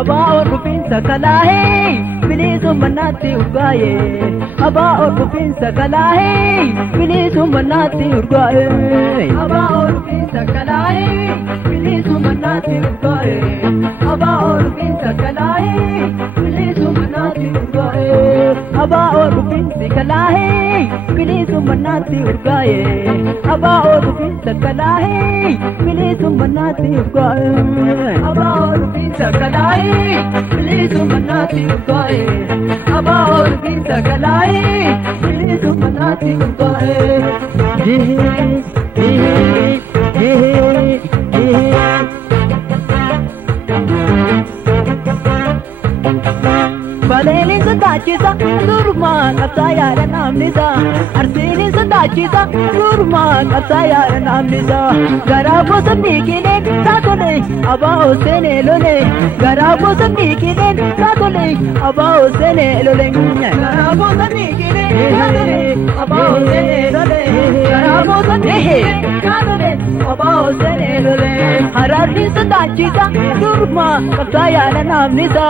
Aba or rupinsa kalahe, bilisu manati urgaye. Aba or rupinsa kalahe, bilisu manati urgaye. Aba or rupinsa kalahe, bilisu manati urgaye. Aba or rupinsa kalahe, bilisu manati urgaye. Aba or rupinsa kalahe, bilisu manati urgaye. Aba or rupinsa kalahe, bilisu manati urgaye. Aba or rupinsa kalahe, bilisu manati urgaye. Aba or rupinsa kalahe, bilisu manati urgaye. Baleni sadachita durma kapsayara namnisa arsini sadachita durma kapsayara namnisa garabo samnikine satole aba osene lole garabo samnikine satole aba osene lole garabo samnikine satole aba osene lole garabo samnikine satole aba osene lole hararni sadachita durma kapsayara namnisa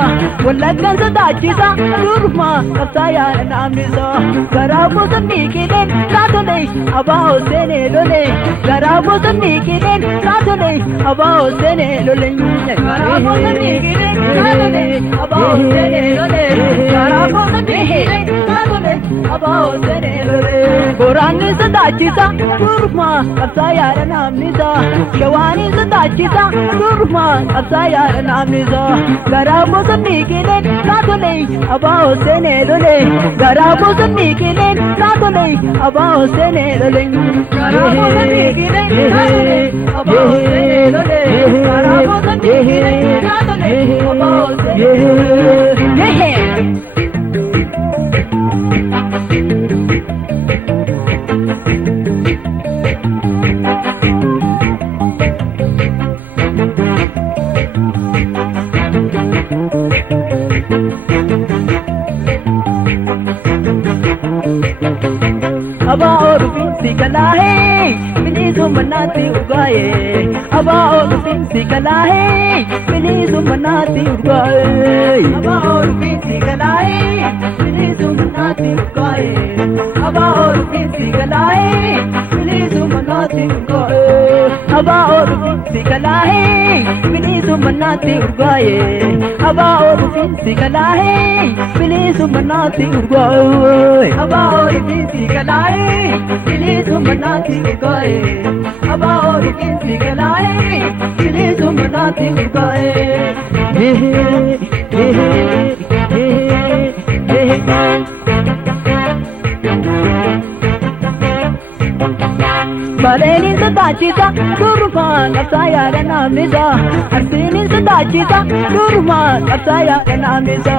walagan sadachita durma kapsayara namnisa garabo samnikine satole aba osene lole garabo samnikine satole aba osene lole garabo samnikine satole aba osene lole garabo samnikine satole aba osene lole Gorani sadachita durma kapsayara namnisa shawani sadachita durma kapsayara namnisa garabo samnikine satole aba osene lole garabo samnikine satole aba osene lole garabo samnikine satole aba osene lole garabo samnikine satole aba osene Aba or rupinsi kalahe, bilisu manati urgaye. Aba or rupinsi kalahe, bilisu manati urgaye. Aba or rupinsi kalahe, bilisu manati urgaye. Aba or rupinsi kalahe, bilisu manati urgaye. Aba or rupinsi kalahe, bilisu manati urgaye. Aba or rupinsi kalahe, bilisu manati urgaye. Aba or rupinsi kalahe, bilisu manati urgaye. Aba or rupinsi kalahe, bilisu manati urgaye. Baleni sadachita durma kapsayara namnisa arsini sadachita durma kapsayara namnisa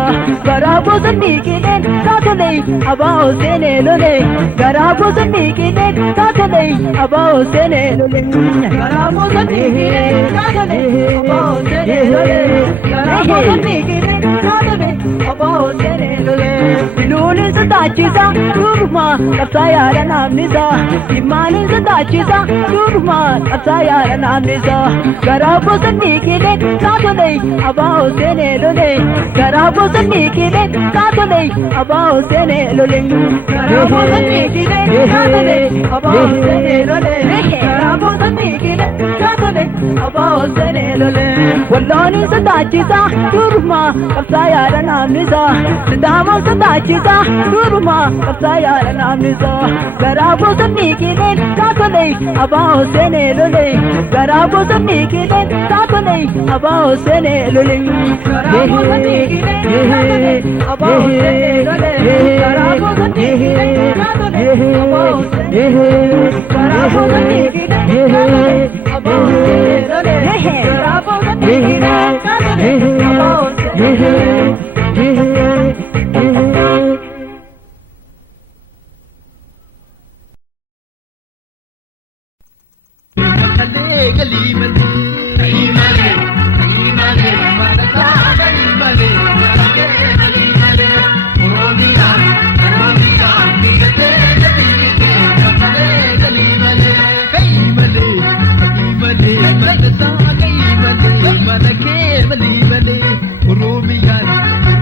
garabo samnikine satole aba osene lole garabo samnikine satole aba osene lole garabo samnikine satole aba osene lole garabo samnikine satole aba osene lole biluni sadachita durma kapsayara namnisa imani sadachita durma kapsayara namnisa garabo samnikine satole aba osene lole garabo samnikine satole aba osene lole garabo samnikine satole aba osene lole garabo samnikine satole aba osene lole wallani sadachita durma kapsayara namnisa sidama sadachita durma kapsayara namnisa garabo samnikine satole aba osene lole garabo samnikine satole aba osene lole garabo samnikine satole aba osene lole garabo samnikine satole aba osene garabo samnikine satole aba osene lole garabo samnikine satole aba osene गली मले गली मले गली मले मनसा गली मले गली मले रोमिया रोमिया बिगते गली मले मनसा गली मले मन के गली मले रोमिया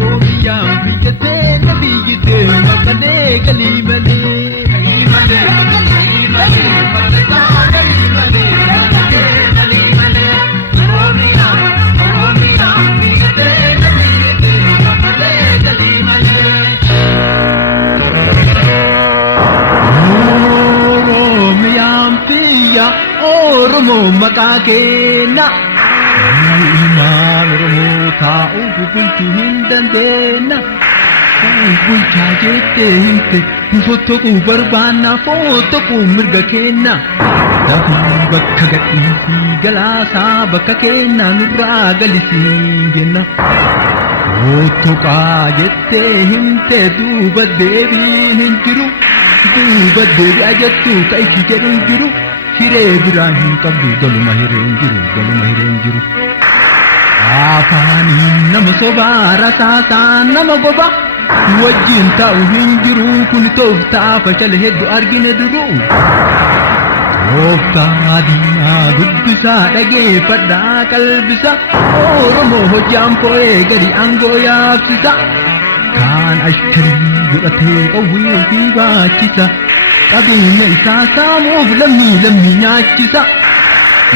रोमिया बिगते बिगते मने गली मले गली मले गली मले मनसा गली मले गली मले रोमिया रोमिया बिगते बिगते मने गली मले रोमिया पिया Oromo makakena Iman Oromo tao bulchu hindandena Bulcha jette hinte Foto ko barbana foto ko mirga kenna Dahu bakka gadhiiti galasa bakka kenna nurra galisiingenna Foto ka jette hinte duuba deebiin hinjiru Duuba deebi ajattu kaisi jedhu hinjiru Hiree biraan hin qabdu galuma hireen jiru Afaaniin nama sobaa rasaasaan nama goba wajjin ta'u hin jiru kun tooftaa fashale hedduu argine duruu Tooftaa diinaa dubbisaa dhageeffadhaa qalbisa Oromoo hojjaan po'ee gadi aangoo yaabsisa Kaan ashkarii godhatee qawwee fi baachisa Qabeenya isaa saamuuf lammii nyaachisa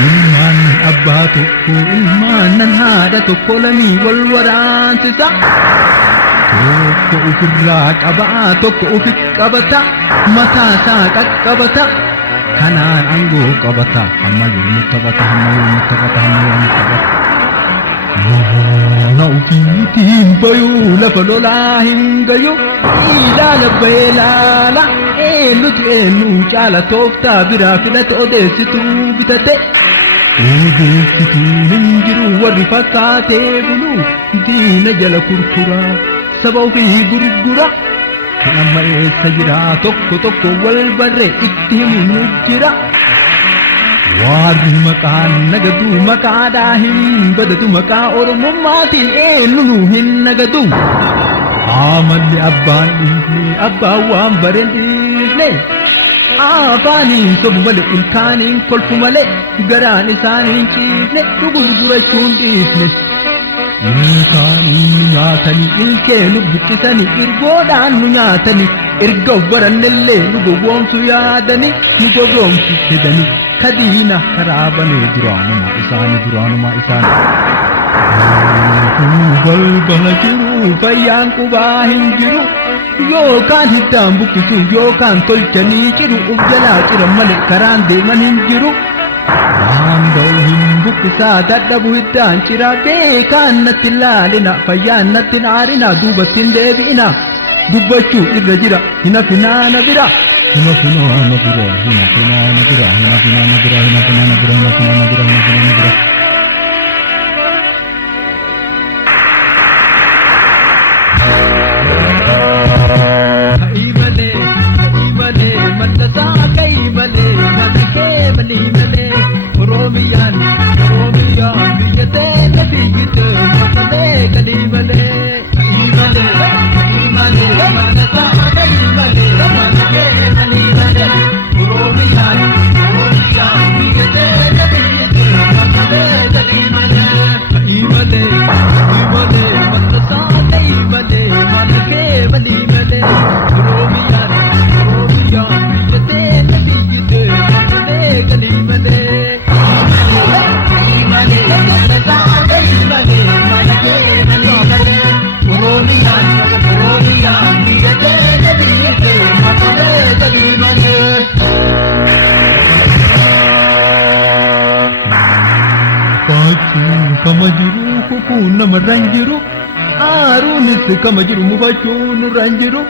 Ilmaan abbaa tokko ilmaan haadha tokko lamii wal waraansisa Tokko ofirraa qabaa tokko ofit qabata mataasaa qaqqabata Kanaan aangoo qabata hamma yoomuu taphata Lola ufiitiin bayuu lafa lolaa hin gayu ilaala bahee laala eenyutu eenyu caala tooftaa biraa filate odeessituu bitate odeessituun hin jiru warri fakkaatee bulu diina jala kurkuraa saba ofii gurgura kun amma eessa jira tokko wal barree itti himu jira Warri maqaan nagadu maqaadhaa hin badatu maqaa Oromommaatiin eenyu hin nagadu Amalli abbaan dhiifne abbaan waan bareen dhiifne Afaaniin sobu malee ilkaaniin kolfu malee garaan isaaniin ciifne gurgurachuun dhiifne Ilkaaniin nu nyaatanii ilkee nu buqqisanii irgoodhaan nu nyaatanii erga barannellee nu gowwoomsu yaadanii nu gowwoomsu fedanii Kadina karabane duranuma isani Balbala jiru fayyaan qubaa hin jiru Yookaan hiddaan buqqisu yookaan tolchanii jiru uf jalaa jiran malee karaan deeman hin jiru Waan ga'u hin buqqisaa dadhabu hiddaan cira beekaan natti laalina fayyaan natti naarina duubatti hin deebi'ina Dubbachuu irra jira hina finaana bira Hina finaana bira nama ranjiru Arunis kama jiru mubachuun ranjiru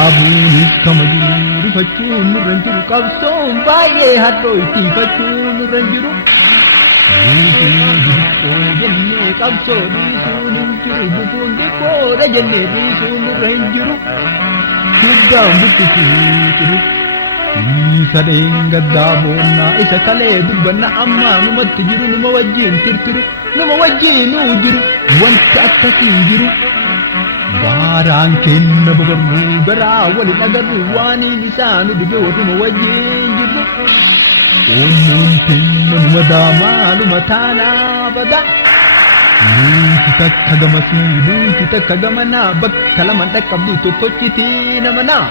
Abuunis kama jiru rifachuun ranjiru Qabsoon baay'ee haddoo ittiifachuun ranjiru jennee qabsoo dhiisuun hin jiru bufuun dhiqoodha jennee dhiisuun ranjiru Hidgaan buqqisuu Sadeen gaddaa boonnaa isa kalee dubbanna ammaa numatti jiru numa wajjin tirtiru numa wajjinuu jiru wanti akkasii jiru. Gaaraan kenna babarruu garaa waliin agarru waaniin isaanu dhibe warruma wajjin jirru. Oomnuun kenna numa daamaa numa taanaa bada. Nuti takka gamasuu nuti takka gamanaa bakka lama dhaqqabdu tokkochitii namanaa.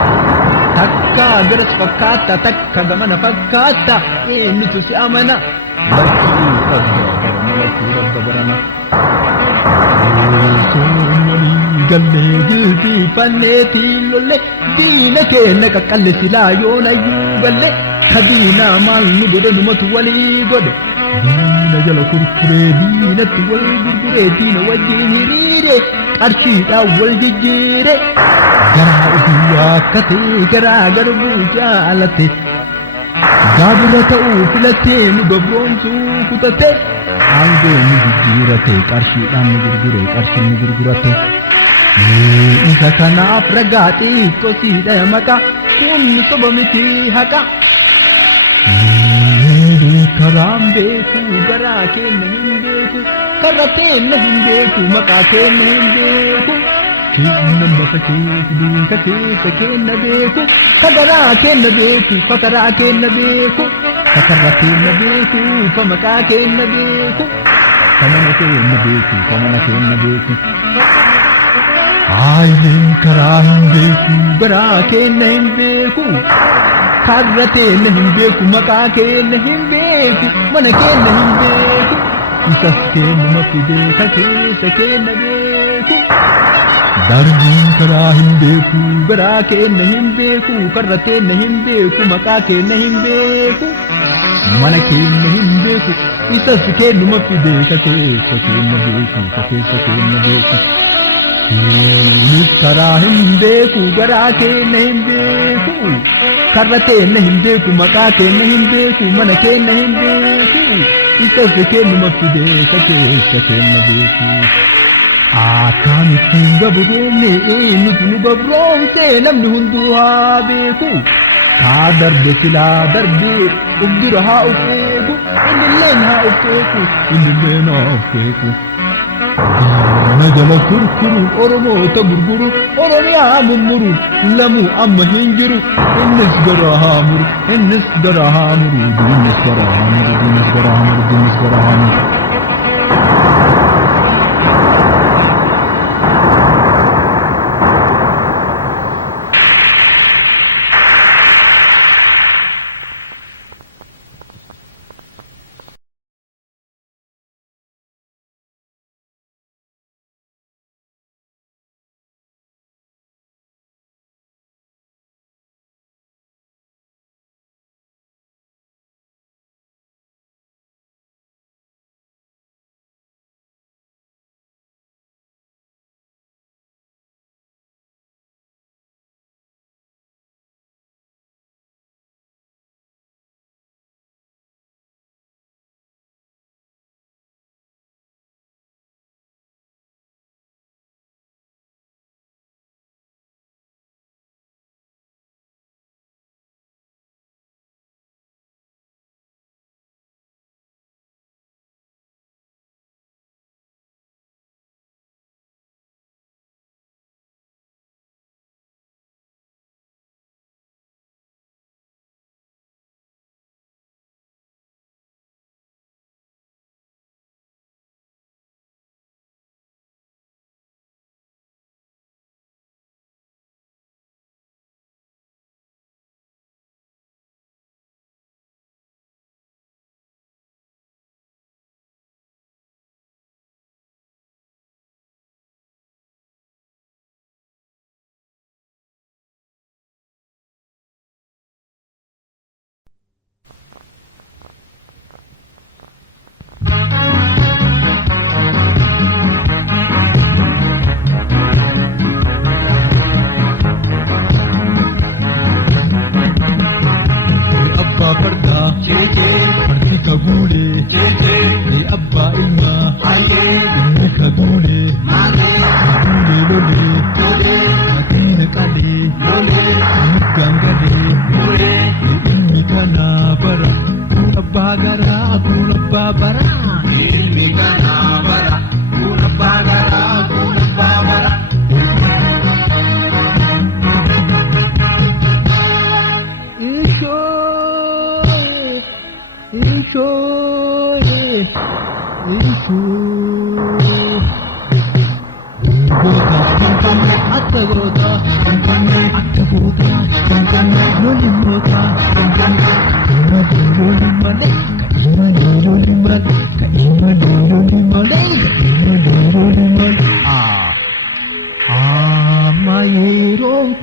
Takka garas fakkaata takka gamana fakkaata eenyutu si amana. Lakkii rabba barana. Soomanii gallee giltii fanneetii lolle diina keenya qaqqalle silaa yoonayyuu galle ka diinaa maal nu godhe numatu walii godhe. Diina jala kurkuree diinatti wal gurguree diina wajjin hiriire qarshiidhaan wal jijjiire. Garaa ofii waakkatee garaa garbuu jaalate gaabura ta'uu filatee nu gabroomsuu kutate. Aangoo nu jijjiirate qarshiidhaan nu gurgure qarshiin nu gurgurate. Isa kanaaf ragaa xiqqoo siidha maqaa kun soba miti haqa. Karaan beeku garaa keenya hin beeku karra teenya hin beeku maqaa keenya hin beeku. Keenya lafa keessa duuka keessa keenya beeku ka garaa keenya beeku ka karaa keenya beeku ka karra keenya beeku ka maqaa keenya beeku ka mana keenya beeku ka mana keenya beeku. Haayileen karaa hin beeku garaa keenya hin beeku. Karra teenya hin beeku maqaa keenya hin beeku mana keenya hin beeku. Isas keenya fidee ka keessa keenya beeku. Darbiin karaa hin beeku garaa keenya hin beeku karra teenya hin beeku maqaa keenya hin beeku. Mana keenya hin beeku isas keenya fidee ka keessa keenya beeku ka keessa keenya beeku. Nuus karaa hin beeku garaa keenya hin beeku. Karra teenya hin beeku maqaa keenya hin beeku mana keenya hin beeku. Isas keenya fidee ka keessa keenya beeku. Akkaan ittiin gabroomne eenyutu nu gabroomse namni hunduu haa beeku. Kaa darbe silaa darbee of dura haa of eegu innilleen haa of eegu innilleen haa of eegu. Diina jala kurkuru Oromoota gurguru Oromiyaa mummuru lamuu amma hin jiru. Innis garaa haa muru innis garaa haa muru diinnis garaa haa muru diinnis garaa haa muru diinnis garaa haa muru.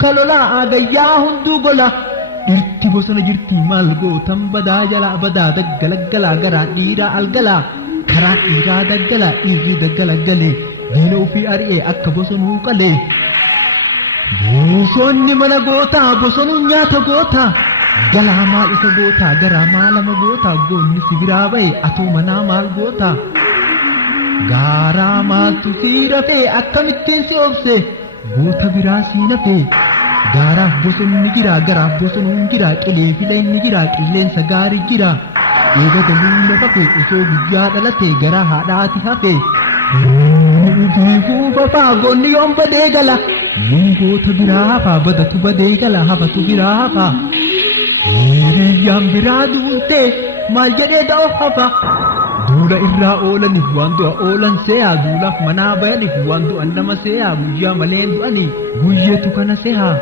Kalola agayyaa hunduu gola irti bosona jirti maal gootan badaa jalaa badaa daggalaggalaa garaa dhiiraa algalaa karaa dhiiraa daggalaa dhiirri daggalaggalee diina ofii ari'ee akka bosonuu qalee bosonni mana gootaa bosonuun nyaata gootaa galaa maal isa gootaa garaa maalama gootaa goonni sibiraa ba'e atoo manaa maal gootaa gaaraa maaltu si rafee akkamittiin si obse goota biraa si nafee gaaraaf bosonni jira garaaf bosonuun jira qilee fileenni jira qilleensa gaarii jira eega daluun lafa fee osoo guyyaa dhalate garaa haadhaati hafe kuufafaa goonni yoon badee gala yoon goota biraa hafaa badatu badee gala hafatu biraa hafaa hiriyyaan biraa duuntee maal jedhee da'o hafa duula irraa oolaniif waan du'a oolan seehaa duulaaf manaa bayaniif waan du'an nama seehaa guyyaa malee du'anii guyyeetu kana seehaa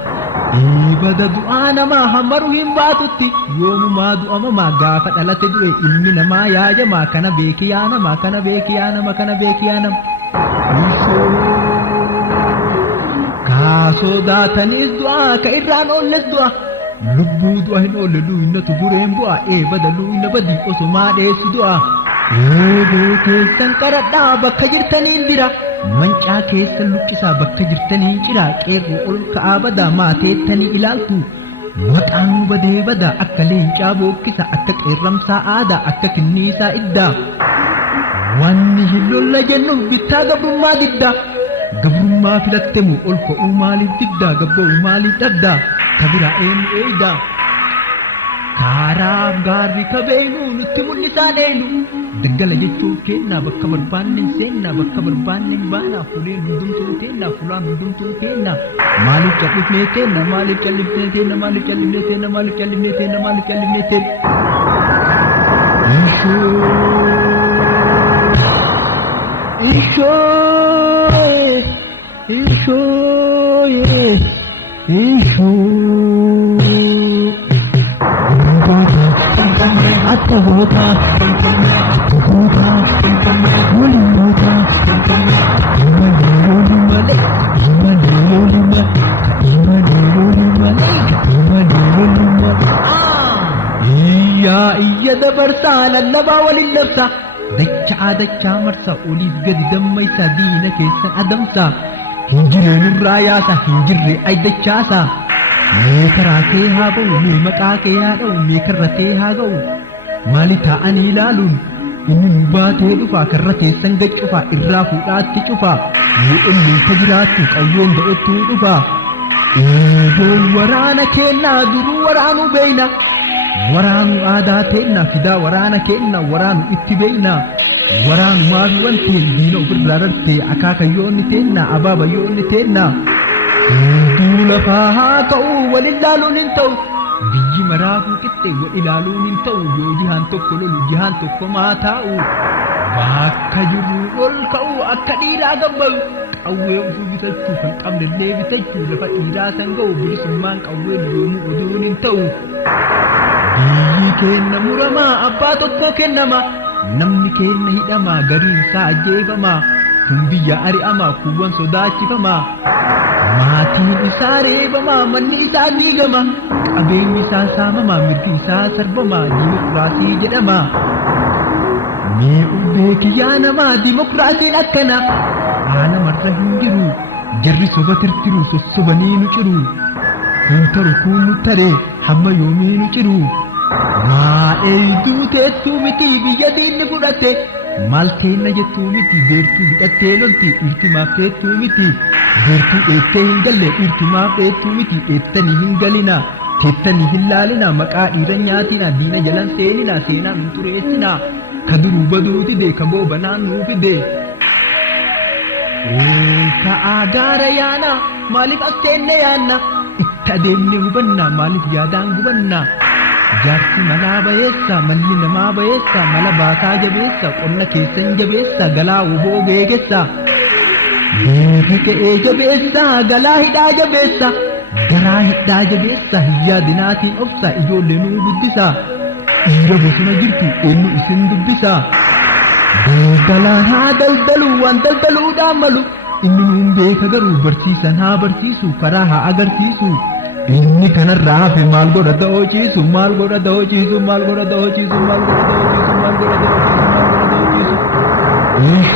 bada du'aa namaa hammaru hin baatutti yoomumaa du'amamaa gaafa dhalate du'e ilmi namaa yaajamaa kana beeki yaa namaa kana beeki yaa nama kana beeki yaa nama kaa sodaatanis du'aa ka irraan oolles du'a lubbuu du'a hin oolle luuynatu dureen bu'a bada luuyna badii osomaa dheessu du'a keessan qaradhaa bakka jirtaniin bira mancaa keessan luqqisaa bakka jirtaniin ciraa qeerroo ol ka'aa badaa maateettanii ilaaltu maqaan badee badaa akka leencaa bookkisa akka qeerramsaa aadaa akka kinniisaa iddaa wanni hin lolla jennuun bittaa gabrummaa diddaa gabrummaa filattemu ol ka'uu maaliif diddaa gabba'uu maaliif dhabdaa kabiraa eenyu eeydaa kaaraaf gaarri kabeenu nutti mul'isaa leenu daggala jechuun kennaa bakka barbaanne seennaa bakka barbaanne baanaa fuuleen hundumtuu teennaa fuulaan hundumtuu teennaa maaliif callifnee teenna maaliif callifnee teenna maaliif callifnee teenna maaliif callifnee teenna maaliif callifnee teenna Atta hoota, wali hoota, iyya dabarsaa lallabaa waliin labsa dachaa marsa oliif gadi dammaysa diina keessan adamsa hin jireenurraa yaasa hin jirre ay dachaasa mee karaa kee haa ba'u mee maqaa kee haa dha'u mee karra kee haa ga'u maali taa'anii ilaaluun inni nu baatee dhufaa karra keessan gaccufaa irraa fuudhaatti cufaa yoo onneen jiraattu qayyoon ba'ettuu dhufaa eedoon waraana keennaa duruu waraanuu beeyna waraanu aadaa teennaa fidaa waraana keennaa waraanu itti beeynaa waraanu maafi wanteen diina ofirraa rartee akaakayyoonni teennaa abaabayyoonni teennaa lafaa haa ta'uu wal ilaaluun hin ta'u biyyi maraafuu qixxee wal ilaaluun hin ta'u yoo jihaan tokko lolu jihaan tokko maa taa'u bakka jirru ol ka'uu akka dhiiraa gabbayu qawwee ofii bitachuu kan qabnellee bitachuu lafa dhiiraa san ga'u bilisummaan qawween yoomuu oduun hin ta'u biyyi keenna muramaa abbaa tokkoo kennama namni keenna hidhamaa gariin isaa ajjeefamaa kun biyya ari'amaa kuuwwan sodaachifamaa maatiin isaa reebamaa manni isaa diigamaa qabeenyi isaa saamamaa mirgi isaa sarbamaa dimokiraasii jedhamaa mee ubbee kiyyaa namaa dimokiraasiin akkana namarra hin jiru jarri soba tirtiru sossobanii nu ciru hin taru kun nu tare hamma yoomii nu ciru maa eeyduu teessuu miti biyya diinni fudhate maal teenna jettuu miti beertuu hidhattee lolti dhiirtimaaf teettuu miti beertuu dheettee hin galle dhiirtimaaf dheettuu miti dheettanii hin galina teettanii hin laalina maqaa dhiira nyaatina diina jalan seenina seenaa nu xureessina ka duruu baduu dide ka boobanaan nuu fide ka'aa gaara yaana maaliif as teenne yaanna itti adeemne hubanna maaliif yaadaan gubanna jaarsi malaa bayeessa malli namaa bayeessa mala baasaa jabeessa qonna keessan jabeessa galaa uboo beekessa beeka ka'ee jabeessa galaa hidhaa jabeessa garaa hidhaa jabeessa hiyyaa binaatiin obsa ijoollee nuu guddisa dhiira bosona jirtu eenyu isin dubbisa daldalaan haa daldalu waan daldaluudhaan malu inni nuun beeka garuu barsiisan haa barsiisu karaa haa agarsiisu inni kanarraa hafe maal godha da'oochiisu maal godha da'oochiisu maal godha da'oochiisu maal godha da'oochiisu maal godha da'oochiisu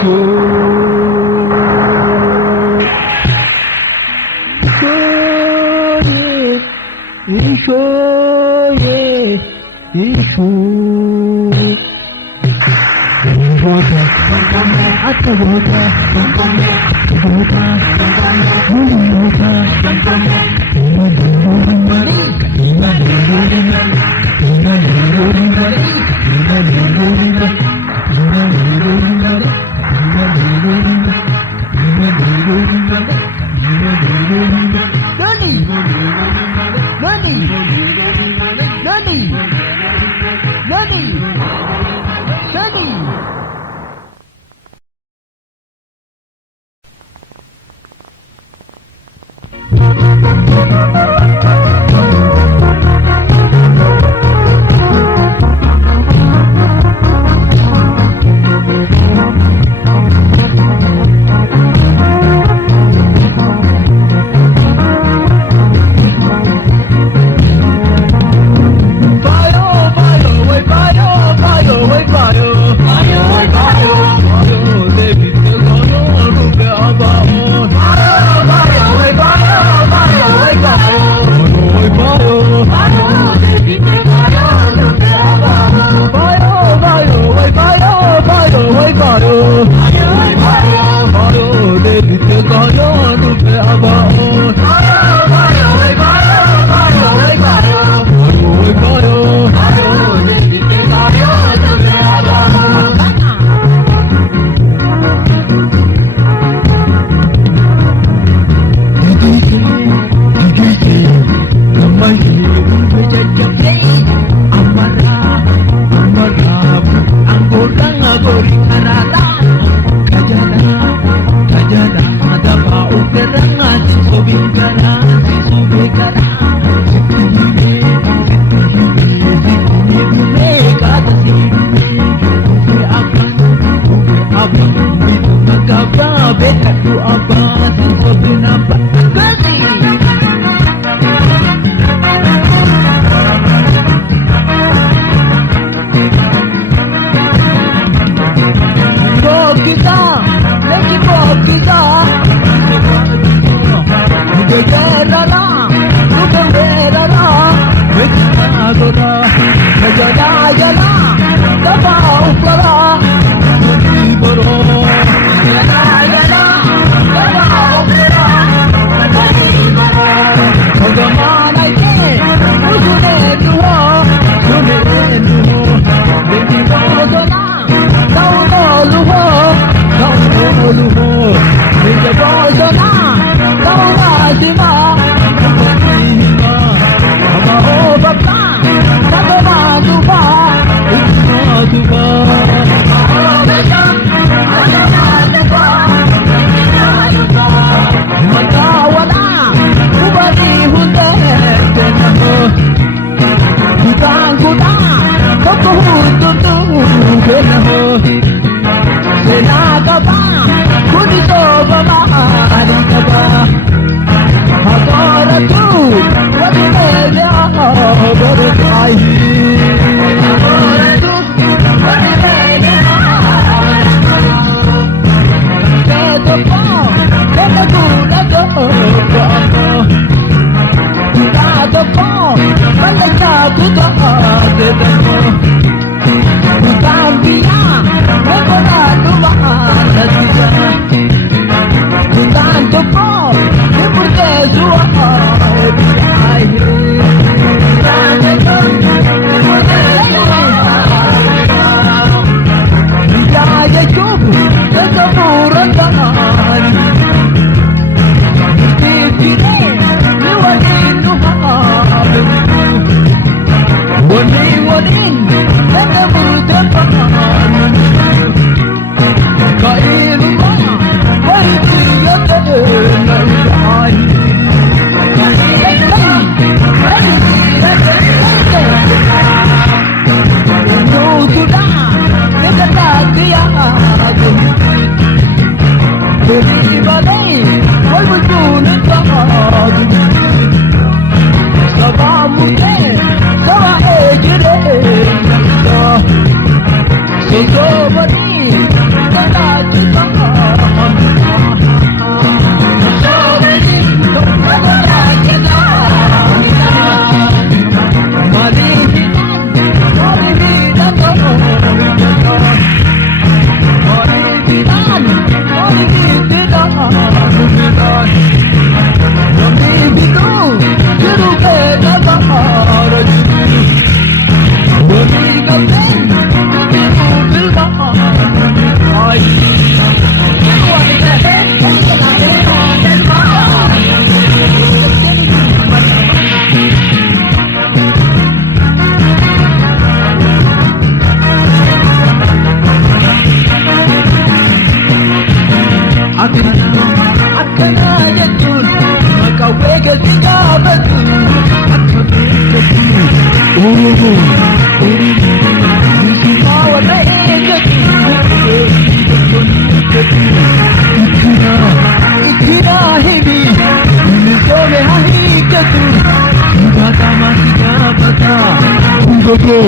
Sike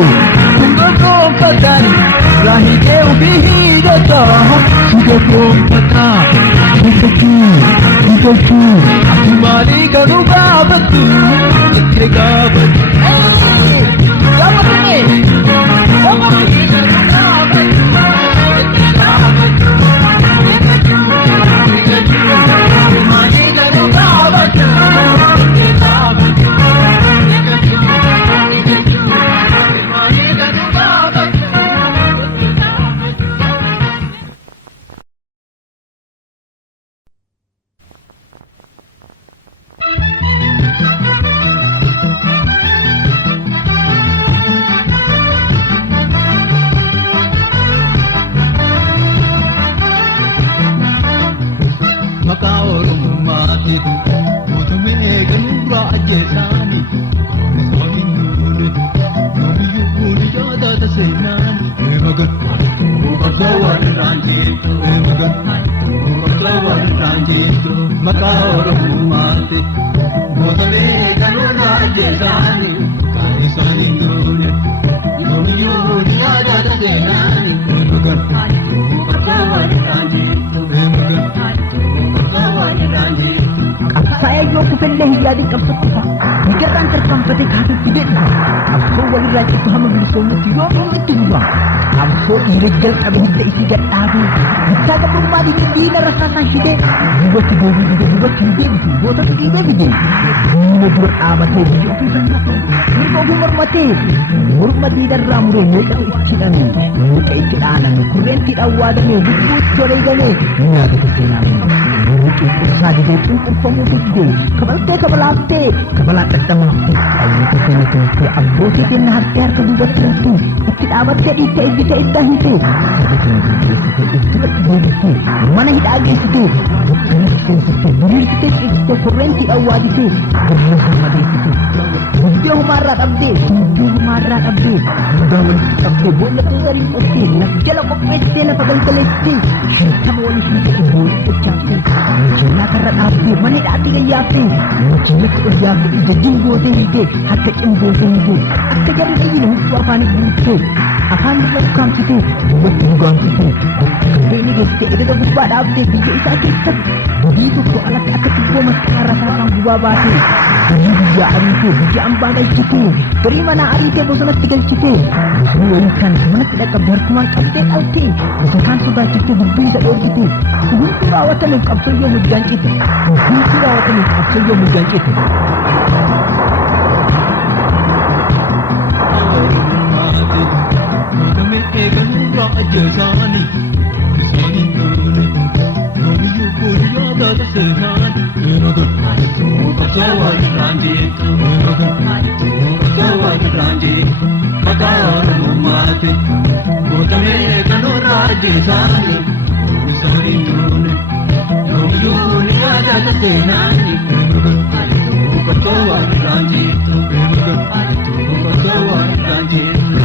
Tungo Patan Rahi ke ubi data Sike Pata Sike Mali Garuba Batu Sike Saya juga kepilih jadi keputusa. Jangan tersampai kata tidak. Aku wali raja Tuhan memberi semua tiga itu juga. Aku ilegal kami tidak isi gat tahu. Kita ke rumah di sini rasa sakit. Buat tiga video buat tiga buat tiga video. Ini buat amat lagi. Ini kau hormati. Hormati dan ramu ini itu istilah ni. Ini istilah ni. Kuren tidak awal ni. Bukan sore gani. Ini ada istilah ni. Sadi itu pemudik kebalate teman ayo kita itu abu kita nak biar kebuat itu kita abad jadi kita itu mana kita lagi itu beri kita kurenti awal itu dia marah abdi bangun abdi boleh tu dari putih nak jalan kopeti nak pakai telesi kita boleh itu cakap nak kerat abdi mana hati dia api mungkin kerja gajing bote ide hati embo aku jadi ini apa ni itu akan dilakukan itu bukan itu ini kita itu buat abdi bisa kita begitu tu alat aku tipu masyarakat orang buah batu dia itu dia ambil itu dari mana hari itu bosan tinggal itu bukan mana tidak kabar kuat update alti bukan sudah itu bisa itu bukan awatan kapsul yang berjanji itu bukan awatan kapsul yang berjanji itu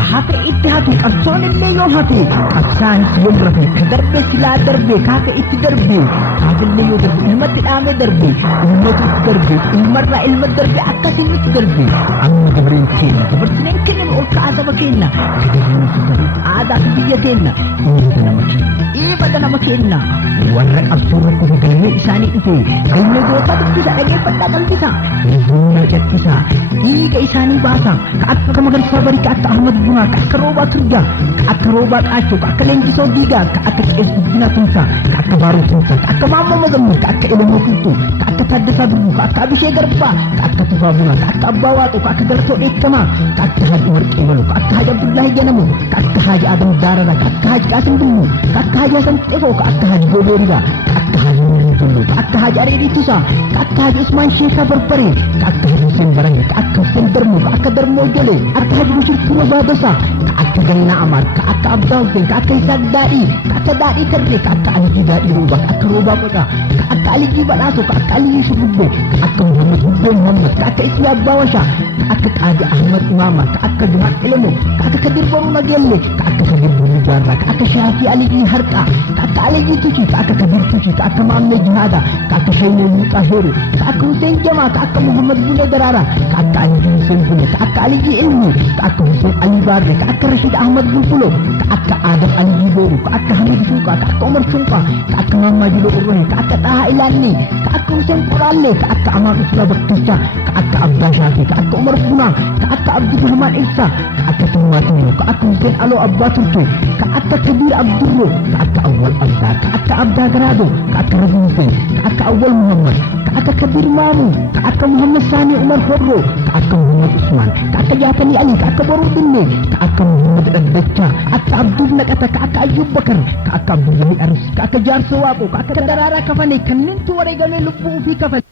Hati ittihadu qabsoon illee yoo hate qabsaanis yoo murate ka darbe silaa darbe kaaka itti darbe haadillee yoo darbe ilmatti dhaame darbe ilmatu itti darbe ilmarraa ilma darbe akkasin itti darbe amma dabareen keenya dabarsineen kennan ol ka'aa saba keenya aadaa fi biyya keenya dhiibata nama keenya warra qabsoo irratti galmee isaanii dhufe galmee gootaa dubbisa dhageeffadhaa qalbisa rizuuna caccisa dhiiga isaanii baasa ka akka magariisaa barii ka akka ahmad bunaa ka akka roobaa turgaa ka akka roobaa qaashoo ka akka leenjisoo diigaa ka akka qeessu bina tumsaa ka akka baaruu tumsaa ka akka maammoo magammuu ka akka elemoo qilxuu ka akka taaddasaa birruu ka akka abishee garbaa ka akka tufaa bunaa ka akka abbaa waaxoo ka akka gartoo dheekkamaa ka akka haaji warqee maluu ka akka haaji abdullaahi janamu ka akka haaji adam daarara ka akka haaji qaasim binnuu ka akka haaji hasan xefoo ka akka haaji goobeerigaa ka akka haaji mirii julluu ka akka haaji areedii tusaa ka akka haaji ismaan sheekaa barbaree ka akka haaji huseen barange ka akka huseen darmoo ka akka darmoo jolee akka haaji bashir turoo baabasaa ka akka gannaa amaar ka akka abbaa huseen ka akka isaaq daadhii ka akka daadhii tarree ka akka alijii daadhii roobaa ka akka roobaa qodaa ka akka alijii badhaasoo ka akka alijii shugubboo ka akka muhammad hubboo muhammad ka akka ismi abbaa washaa ka akka qaadi ahmad imaama ka akka duhaa elemoo ka akka kadir boruu nageellee ka akka kadir boruu jarra ka shafi ali harqa ka ali tuci ka kabir tuci ka mamme jihada ka shayne mutahiru ka Hussein jama ka Muhammad bin Darara ka Ali Hussein bin ka Ali ilmi ka Hussein Ali Barre ka Rashid Ahmad bin Fulo ka Adam Ali Boru ka Hamid Shuka ka Umar Shuka ka Muhammad bin Urre ka Taha Ilani ka Hussein Quralle ka Amar Isla Baktisa ka Abda Shafi ka Umar Buna ka Abdul Rahman Isa ka Tumatu ka Hussein Alo Abba Turki ka Kabir Abdurro ka Awal Abda ka Abda Garado ka Rabi Hussein ka Awal Muhammad ka Kabir Mamu ka Muhammad Sani Umar Horro ka Muhammad Usman ka Jafani Ali ka Barudinne ka Muhammad Addacha ka Abdul Nakata ka Ayub Bakar ka Abdul Aris ka Jar Sawako ka Darara Kafani kanin tuware game lubu fi kafani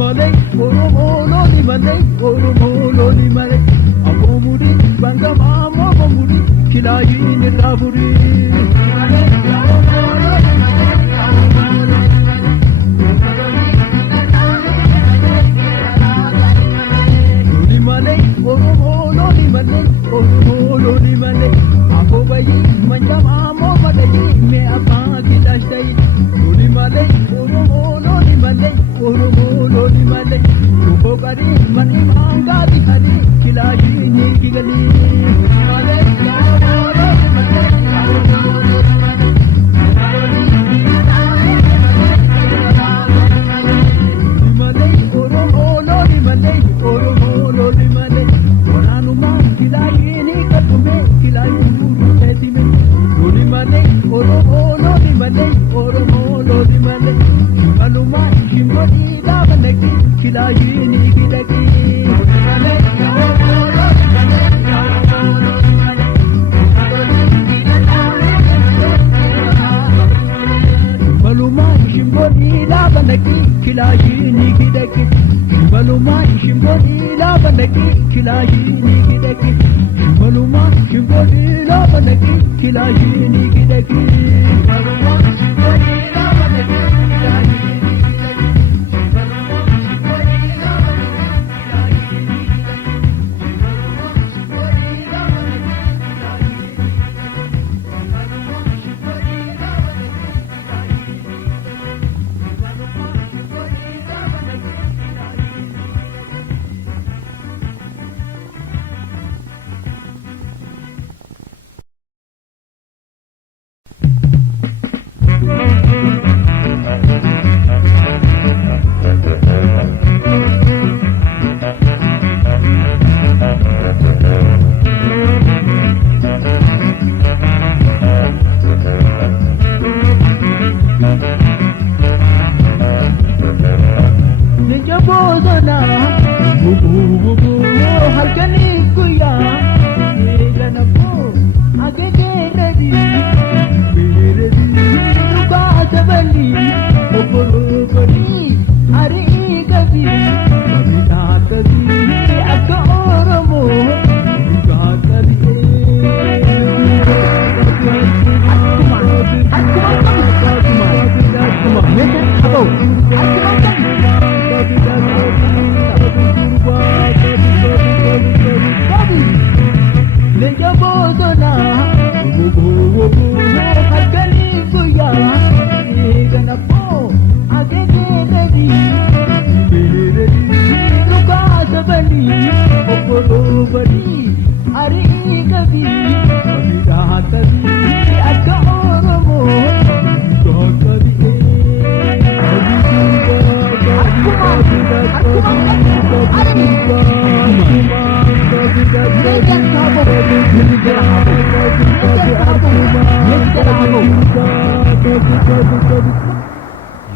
Malay, Oromo, Loli Malay, Oromo, Loli Malay. Abomuri, Bangama, Mobomuri, Kilayi, Niraburi. Loli Malay, Oromo, Loli Malay, Oromo, Loli Malay. Abobayi, Manjama, Mobadayi, Me Abba, Kilashtay. Loli Malay, Oromo, Loli Malay, Oromo, Loli Malay. Lubogari, Mani Mangadi Hali, Kilayi, Nigali. Malay, Oromo, Loli Malay, Oromo, Loli Malay. Loli Malay, Oromo, Loli Malay, Oromo, Loli Malay. Oranuma, Kilayi, Nikatume, Kilayi, Nurupetime. Loli Malay, Oromo, Loli Malay, Oromo, Loli Malay. Shimaluma, Shimoni, Davanaki, Kilayi, Nikidaki. Loli Malay, Oromo, Loli Malay, Oromo, Loli Malay. Shimaluma, Shimoni, Davanaki, Kilayi, Nikidaki. Shimaluma, Shimoni, Davanaki, Kilayi, Nikidaki. Shimaluma, Shimoni, Davanaki, Kilayi, Nikidaki. Shimaluma, Shimoni, Davanaki, Kilayi,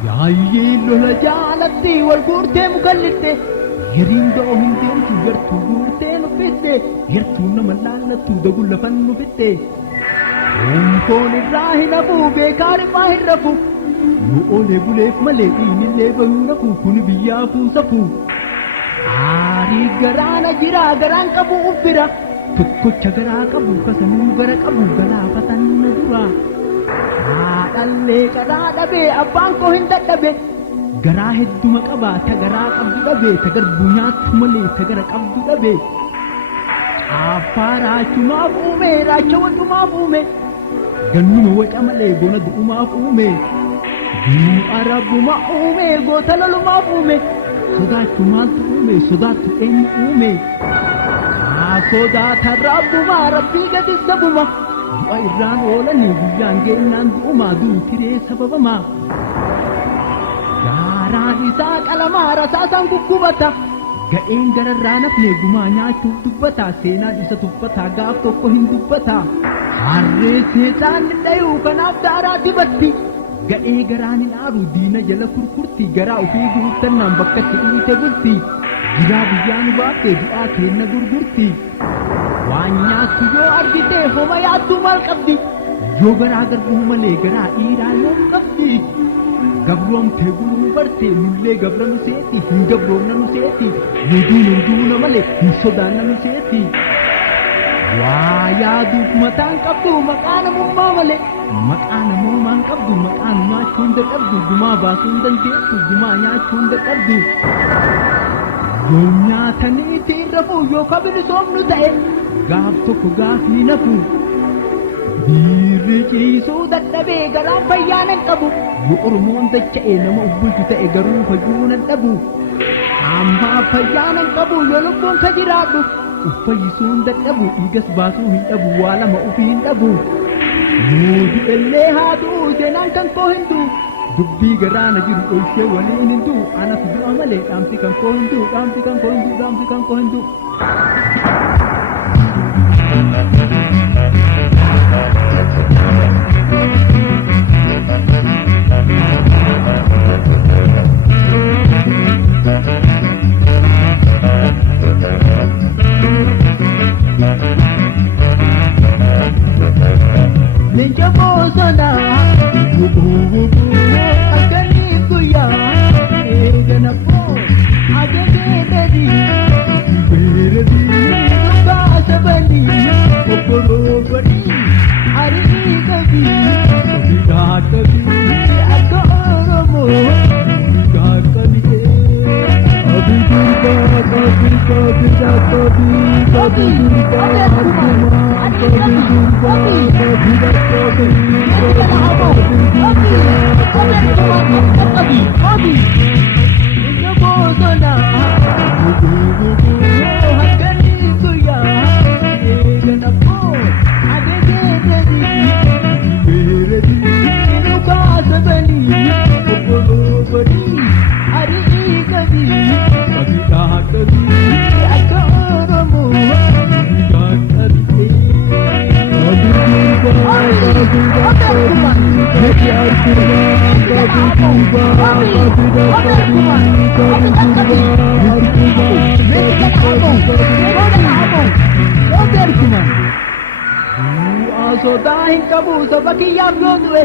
Yaayyee lola jaalatti wal guurtee mukallifte yeriindoo hundeemtu yartuu guurtee nuffiste yartuu nama laallattu dagu lafan nufitte Onkoon irraa hin hafu beekaan immaa hin rafu nu oolee buleef malee dhiinillee bahuu rafu kun biyyaafuu safu aarii garaana jira garaan qabu uffira tokkocha garaa qabu kasanuu gara qabu galaafatan na dura haadhallee qaraa dhabee abbaan koo hin dadhabe garaa hedduma qaba ta garaa qabdu dhabe ta garbuu nyaattu malee ta gara qabdu dhabe affaaraachumaaf uume raacha waldumaaf uume gannuma waca malee bona du'umaaf uume du'u arabbuma uume goota lolumaaf uume sodaachumaatu uume sodaattu eenyu uume sodaata rabbuma rabbii gadi sabuma du'a irraan oolanii guyyaan geennaan du'umaa duutiree sababama gaaraan isaa qalamaa rasaasaan guggubata ga'een gararraa nafne gumaa nyaachuuf dubbata seenaan isa tuffataa gaaf tokko hin dubbata harree seexaan dhayuu kanaaf daaraa dibatti ga'ee garaan hin aaru diina jala kurkurti garaa ofii guuttannaan bakkatti dhiite bulti jiraa biyyaan baafte du'aa kenna gurgurti waan nyaattu yoo argite homa yaattu maal qabdi yoo garaa garbuu malee garaa dhiiraa yoom qabdi gabroomtee buluu barte nullee gabra nu seeti hin gabroomna nu seeti nuduun hunduuna malee hin sodaanna nu seeti waa yaaduuf mataan qabdu maqaa namummaa malee maqaa namummaan qabdu maqaa nyaachuu hunda qabdu gumaa baasuu hin dandeessu gumaa nyaachuu hunda qabdu yoo nyaataniitiin rafuu yoo kabilisoomnu ta'e gaaf tokko gaafii nafu biirri ciisuu dadhabee garaan fayyaan hin qabu yoo oromoon dacha'e nama ubbulchu ta'e garuu fayyuu hin dhabu ammaa fayyaan hin qabu yoo lubbuun ka jiraadhu uffayyisuu hin dadhabu dhiigas baasuu hin dhabu waa lama ufii hin dhabu nuti illee haaduu seenaan kan koo hin du'u dubbii garaana jiru dhoyshee waliin hin du'u anas du'a malee dhaamsi kan koo hin du'u dhaamsi kan koo hin du'u dhaamsi kan koo hin du'u. Ninja bosona, agani kuya, egana po, agane ready, luka sabani, oporo bani, hari kabi, bigat kabi, agoromo, bigat kabi, abi durga, kabi kabi kabi, kabi durga, sodahin kabu sabaki yam yodwe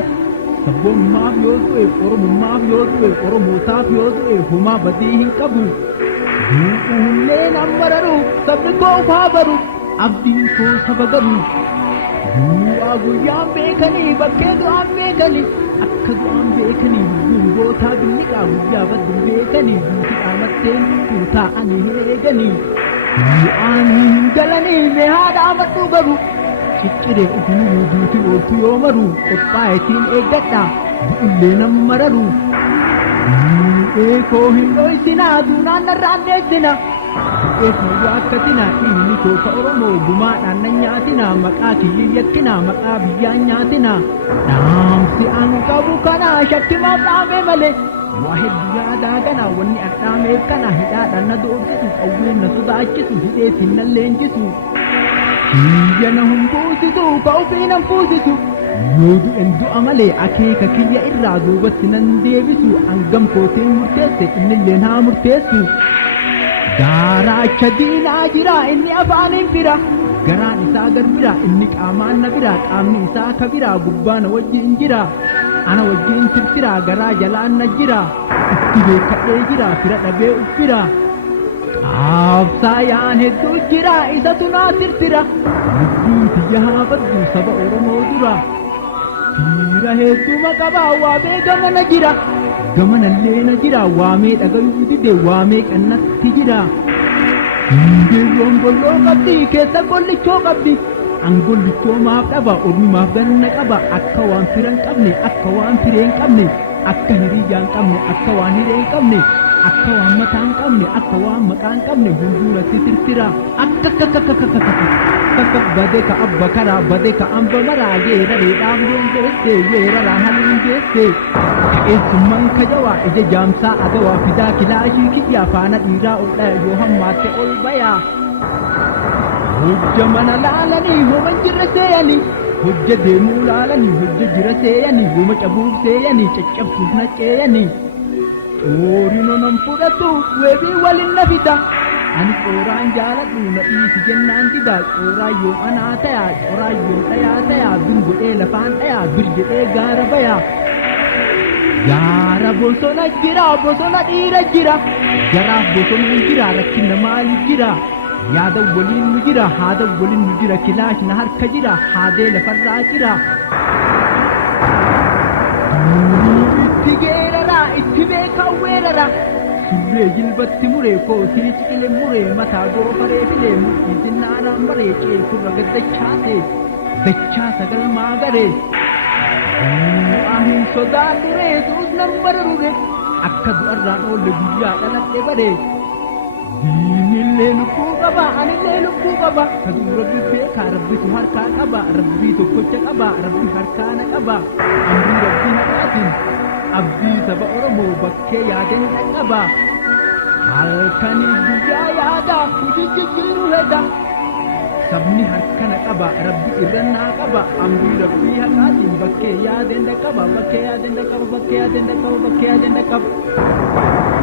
sabon maaf yodwe oromo maaf yodwe oromo saaf yodwe huma badihin kabu ulle namararu sabni ko bhabaru abdin ko sabagaru agu yam bekani bakke du'an bekani akka du'an bekani gota binnika guyya baddu bekani duti amatten tuta ani hegani ani galani me hada amatu garu Cikire ufuu duuti ooltu yoo maru qophaayetiin eeggadha bu'ullee nammararu eekoo hin dhoysinaa duunaan narraan deessina eekoo akkatina inni koosa oromoo gumaadhaan nan nyaatina maqaa kiyyi yakkina maqaa biyyaan nyaatina dhaamsi an qabu kana shakkimaaf dhaamee malee waa hedduu yaadaa gana wanni adhaameef kana hidhaadhaan na doorsisu qawween na sodaachisu hidheetiin nan leenjisu Yana humbuusisu ka'ufiinan fuusisu Yoodu endu amalee akeeka kiyya irraa duubatti nan deebisu hangam kootiin murteesse innilleen haa murteessu Gaaraacha diinaa jira inni afaaniin fira garaan isaa garbira inni qaamaan na bira qaamni isaa ka bira gubbaa na wajjin jira ana wajjin tirsira garaa jalaan na jira itti beekadhee jira fira dhabee uffira Absayaan hedduu jira isatu naa tirsira lubbuun tiyya haafaddu saba Oromoo dura Tiira hedduma qabaa waamee gamana jira gamanallee na jira waamee dhagayuu dide waamee qannatti jira Hingeerroon golloo qabdi keessa gollichoo qabdi Angollichoo maaf dhaba ormi maaf ganna qaba akka waan fira hin qabne akka waan firee hin qabne akka hiriyyaan qabne akka waan hiree hin qabne akka waan mataa hin qabne akka waan maqaa hin qabne hunduratti tirsira akka bade ka abba karaa bade ka amba maraa geeraree dhaabdoon geesse geeraraa haliin geesse eessummaan kajawaa ija jaamsaa agawaa fidaa kilaashii kiyyaa faana dhiiraa ol dhaya yoo hammaatte ol bayaa hojja mana laalanii homan jirra seeyanii hojja deemuu laalanii hojja jira seeyanii hooma cabuuf seeyanii caccabsuuf na ceeyanii Oorino nan fudhatu weebii waliin na fida ani qooraan jaaladhu na dhiisi jennaan dida qooraayyoo anaa tayaa qoraayyoon dhayaa tayaa bir godhee lafaan dhayaa bir jedhee gaara bayaa gaara Bosona bosona jira bosona dhiira jira jaraaf bosona jira rakkina maali jira yaada waliin nu jira haada waliin nu jira kilaash na harka jira haadee lafarraa jira itti geerara itti beekaa weerara surree jilbatti muree kootii ciqile muree mataa goofaree filee murtii jinnaadhaan baree ceekurra gaddachaate dachaa sagal maagaree ahin sodaadhure suus nan bararure akka du'arraan oolle guyyaa dhaladhe bare diinillee lubbuu qaba anillee lubbuu qaba ka dura beekaa rabbitu harkaa qaba rabbii tokkocha qaba rabbii harkaana qaba amrii rabbii haqaatiin abdii saba oromoo bakkee yaadeen dhaqqaba halkanii guyyaa yaadaa hujijjijiiru heda sabni harkana qaba rabbi irrannaa qaba amrii rabbii haqaatiin bakkee yaadeen dhaqqaba bakkee yaadeen dhaqqaba bakkee yaadeen dhaqqaba bakkee yaadeen dhaqqaba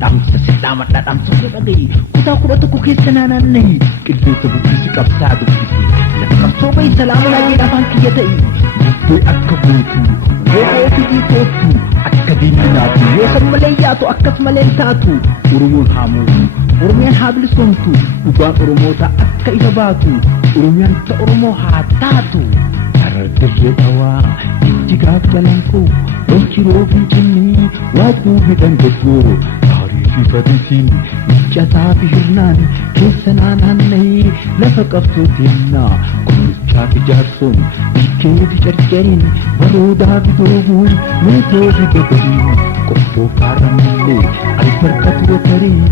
Damsa godhadhee kutaa kudha tokko keessa naanna'ee qilleensa bubbisi qabsaa dubbisi lafa qabsoo bahi salaama laageen afaan kiyya ta'e bubbee akka gootu weeree fi tootu akka diinaatu yoo san malee yaatu akkas malee taatu oromoon haa mootu oromiyaan haa bilisoomtu dhugaan oromoota akka ifa baatu oromiyaan ta oromoo haa taatu dirree dhawaa ijjigaaf jalanqoo olchiroo finfinnee waajjuu hidhan goggoo fadhiisin miiccataa fi hirnaan keessa naanna'ee lafa qabsootinnaa kummichaa fi jaarsoon bikkee fi carcariin baroodaa fi dooguun meetee fi gabariin qobboo kaarramillee albarkatu watarii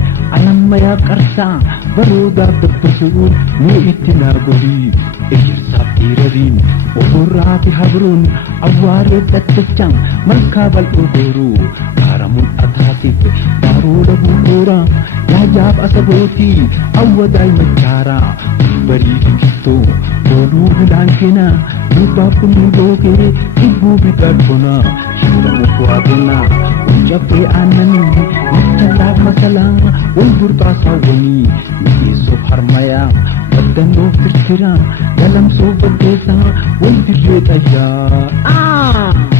alammayaa qarsaa baroodaa dabbasuun mee itti naagorii ejersaaf dhiirariin oborraa fi habroon awwaaree daddachaan malkaa bal'oo gooruu kaaramuun ataatiif daaroola bu'uura yaajaaf asabootii awwa daa'imachaaraa barii fi kittoo booluu bilaankeenaa durbaaf kunnuu loogee dhibbuu fi gaadfonaa shiiramu bu'aabenaa jabbee aannanii machallaa masalaa wal durbaasaawwanii mi'eessoof harmayaa baddannoof tirtiraa galamsoof baddeessaa wal dirree xayyaa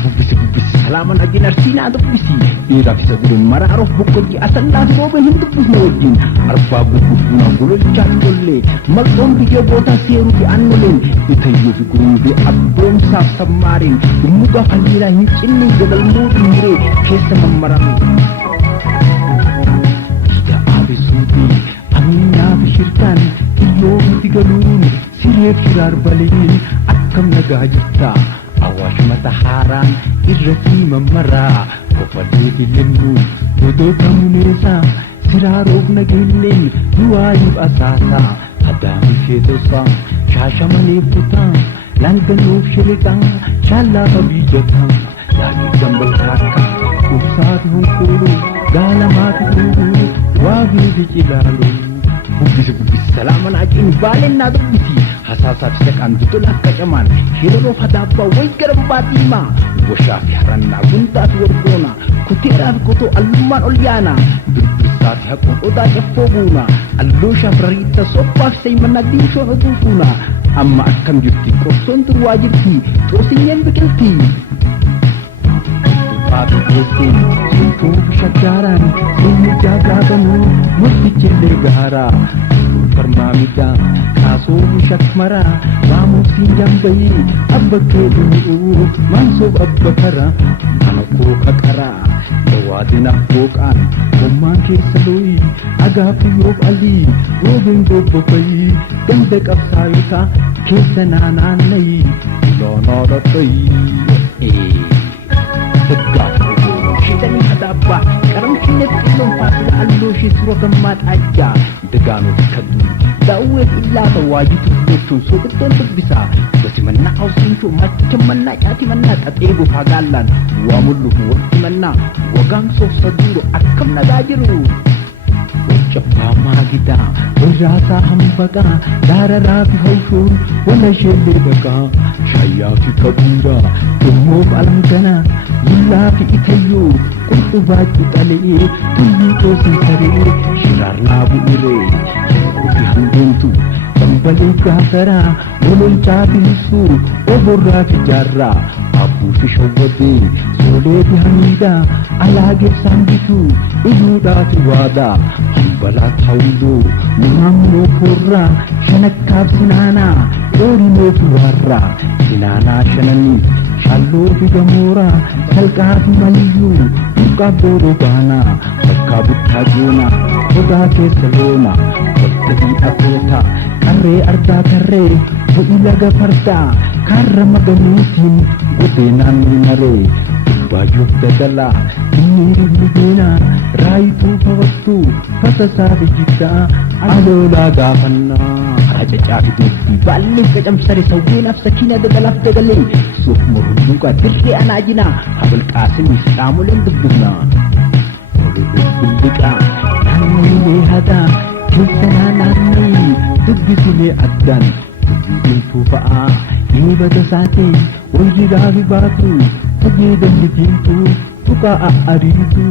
bubbisi salaama nagiin arsiinaa dubbisi dhiiraaf isa gurun maraaruuf boqqojii asallaas rooba hin dubbisne wajjin arbaa gurgurduunaa gololchaan tollee mal'oon biyya bootaa seeruu fi annoleen bitayyoo fi guruu fi abboomsaaf sammaariin dhummugaa falliilaa hin cinne gabalmoo dhiiree keessa mammarame da'aa fi suutii aminaa fi shirtaan kiyyoo miti galuun sireef shiraar baliin akkam nagaa jirtaa awaash mata haaraan irratti mammaraa qofallee illennuun godoota muneesaa siraaruuf nageelleen du'aayiif asaasaa adaami feetosaa shaashamanii kutaa laanganoof shiriqaa shaallaafa biyyataa laagii gambalkaakka ubsaa hunkuulu gaalamaati duudu waagii bicilaalu bubbisi salaama naaqiin baaleen naa dubbisi hasaasaaf saqaan dutola akka camaan hiroroof hadaabbaa way garambaa diimaa washaa fi harannaa gundaa fi wargoona kuteeraa fi kotoo allummaan ol yaana birbirsaa fi haquun odaa caffoo buuna allooshaaf rariitta sophaa fi saymannaa diishoon oduu fuuna amma akkam jirti qorsoon durwaa jirti xoosinyeen biqilti Papi Kristi, Sintu Shakaran, Sinja Gabanu, Mutichele Gahara, Farmamida, Kaso Shakmara, Mamu Sinjambai, Abbakedu, Manso Abbakara, Manako Kakara, Dawadina Bokan, Oman Kesalui, Agapi of Ali, Robin Gobokai, Gandek of Sayuta, Kesanana Nay, Lono Shitani hadabba karamshine tilon fasila allo shi suro gammat ajja dagano kadu dawe illa tawajitu lutu so gudon bisa basi manna ausinchu macam manna yati manna tatego fagalan wa mullu wa manna wa gamso saduro akam nagajiru Chappa magida Rasa hambaka Dara rafi haushun Wala shelle daka Shaya fi kabira Tummof alam gana Yilla fi itayu Kuntu baju tali Tulli tosi tari Shirar nabu ire Kubi handuntu Tambali gafara Mulun chabi nisu Oborra fi jarra Abu fi shawwadi Sole fi hamida Alage sambitu Iluda fi wada Hambala tawlu Nimamno purra Shanakab sinana Orino fi warra Sinana shanani Shallo fi gamora Salka fi maliyu Muka boro gana Bakka butta jona Oda ke salona Wattadi afeta Karre arda karre Bu'ila gafarda Karra maganutin Godenan minare Bayuk dadala Iniri lidina Raitu pawattu Fatasa bijita Alola gafanna Raja cafitu Balik kacam sari sawin afsakina dadalaf dagali Suf murunduka dirri anajina Habal qasim islamulen dubbina Bulika Nanni hada Kisana nanni Dubbisile addan Dubbin tufa'a Ibada sati Wajida hibatu Sagidan likintu Tuka a'aritu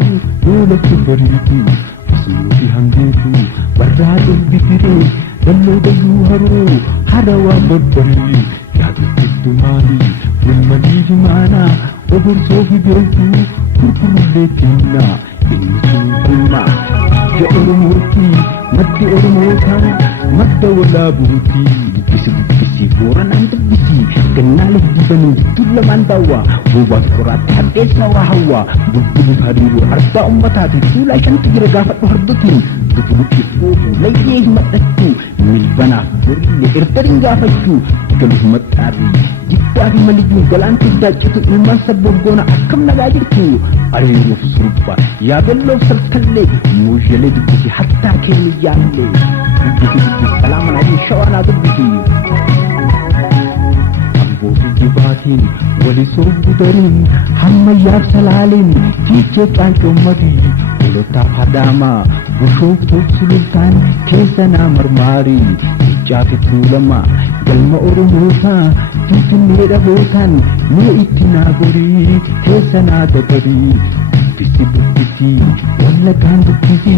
Yolak subaritu Fasuti hanggitu Barratul bikiri Dallo dayu haru Harawa berberi Yadut idumani Wilmani jimana Obur sofi beltu Kurkuru letina Inni sumpulma Ya urumurti Maddi urumutan Madda wala buti Bisi boran antep bisi Kenalih dibanu Tulaman bawa Bubah kurat Hadis nawa hawa Bubulu hariru Arba ummatati Tulai kan tigira gafat Hardutin Bubulu kifuhu Layyeh matatu Milbana Burile irtaring gafatu Galuh matari Jiktafi maliju Galan tidak citu Ilman sabogona Akam nagajirku Ariruf surupa Ya bellof salkalle Mujale dubbisi Hatta kemi yalle Dubbisi Salaman aji Shawana dubbisi Ambosu jibatin Wali sobu darin Hamma yab salalin Tiche kanke ummati Ulotaf hadama Bushof tok sultan Kesana marmari Ijafit ulama Galma orumota Titin meda botan Me itina gori Kesana dagari Bubbisi Walla kan bubbisi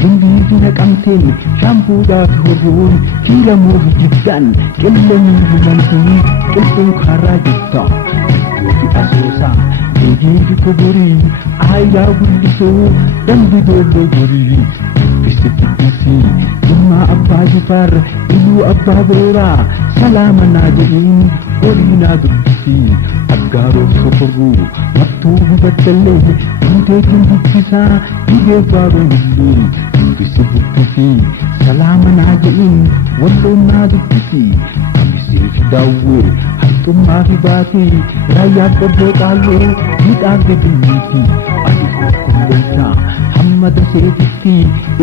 Hindi naqamteen Shampuudhaaf horroon Hiiramuuf jibdan Qillanii bulantii Qilxuu karaa jirta Gooti asoosaa Deegeefi koborii Aayiraa guddisoo Dambi doolloo gorii Bubbisi Dhimmaa abbaa jifaar Iluu abbaa booraa Salaama naa jedhiin Horii naa dubbisi Aggaaroof sokorruu Mattuu gubaddallee Inteetiin bubbisaa Dhigee baabonillee Bubbisi Salaama naa jedhiin Walloon naa dubbisi Kamisee fi daawwee Harxummaa fi baatee Raayyaa qobbee qaalloo Midhaan bedinniiti Ati qulqulleessaa Hamma daseetitti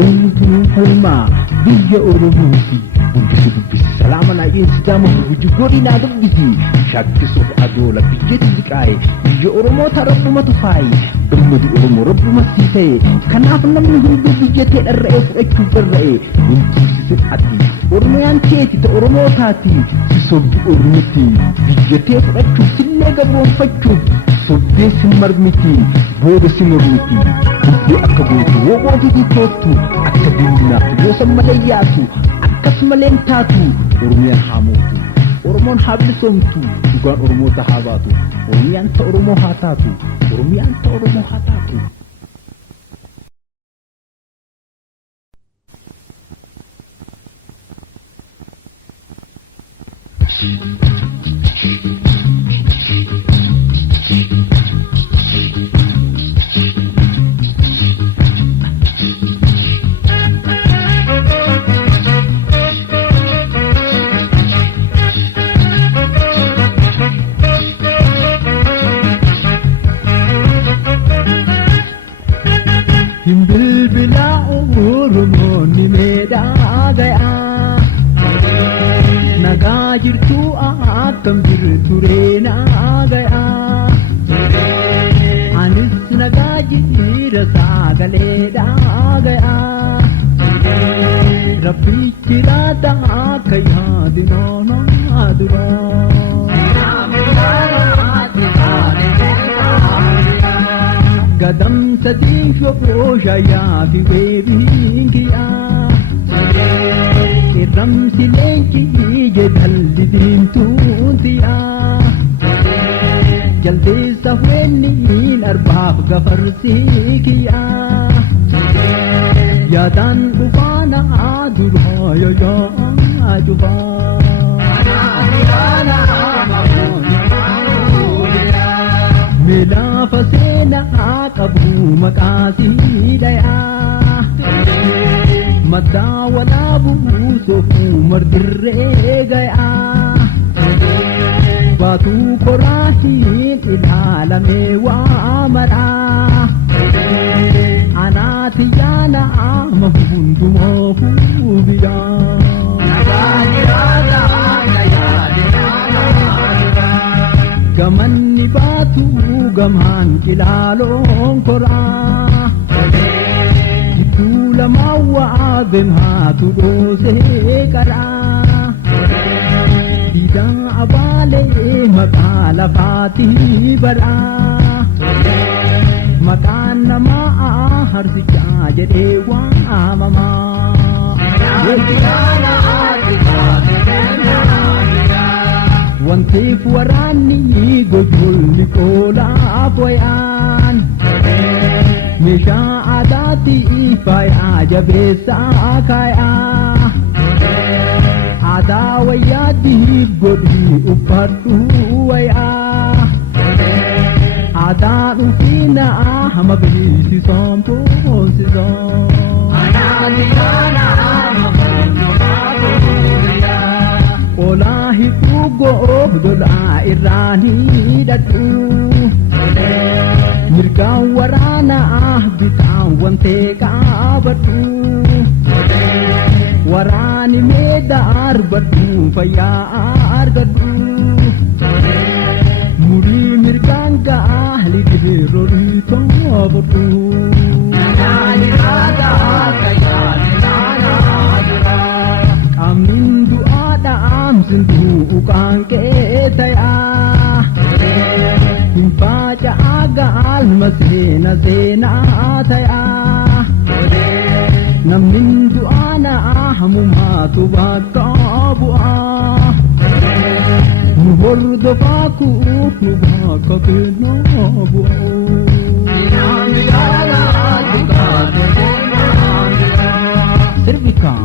Eenyutuu falmaa Biyya Oromooti Bubbisi Salaama naa jedhiin Sidaama bubuji godhi naa dubbisi Shakkisuuf adoola biyya xixiqqaaye Biyya Oromoota rabbuma tufaaye gammadu Oromoo Rabbuma sii ta'e kanaaf namni hundi biyyatee dharra'ee fudhachuu barra'e hinjiisisin ati Oromiyaan teeti ta Oromoo taati si sobdi Oromiti biyyatee fudhachuuf sillee gabroonfachuuf sobbee si marmiti booda si mormiti buddee akka gootu woboo fi toottu akka diinaaf goosan malee yaatu akkasumaleen taatu Oromiyaan haamuutu Oromoon haa bilisoomtu dhugaan Oromoota haa baatu Oromiyaan ta Oromoo haa taatu Oromiyaan ta Oromoo haa taatu. Bila Oromoo ni meedaa gayaa nagaa jirtu akkam jirtu reenaa gayaa anis nagaa jira sagaleedhaa gayaa rabbichi laata akka yaadu noonaa duraa. Gadam sadii shooboo yaa fi weebiinkiyaa irramsi leenjii jedhalli diimtuutiyaa jaldeessa hweenniin arbaaf gafarsiikiyaa yaadaan dhufaanaa duraa yoyaa jubaa. Melaafa seenaa qabu maqaasii dhayaa maddaa walaabuu soofuu mardirree gayaa baatuu koraatiin ilaalamee waa maraa anaati yaanaa ma hundumoo biyyaa. Gamanni baatu gamaan ilaaloon koraa gidduu lamaa waa beemaatu dhoosee karaa diidaa abaalee maqaa lafaatii baraa maqaan namaa harsichaa jedhee waamamaa. Wantiif waraanni gojolli koolaa foyaan meeshaa aadaatii faayaa jabeessaa kaayaa aadaa wayyaatiif godhii uffadhu wayaa aadaa dhufiinaa hama beeksisoon boonsisoon. Olaa hidduu goodolaa irraanii dhadhu mirgaan waraanaa bitaan wantee qaabadhu waraani meedaa arbadhu fayyaa argadhu murii mirgaan gaali dibirrorii toobadhu. Qaamnin du'aadhaan sintuu qaanqee tayaa hin faaca'aa gaalma seenaa tayaa namnin du'aanaa hamumaatu bakka bu'aa nu hordofaa kuuf nu bakka kennaa bu'aa. Sirbikaa.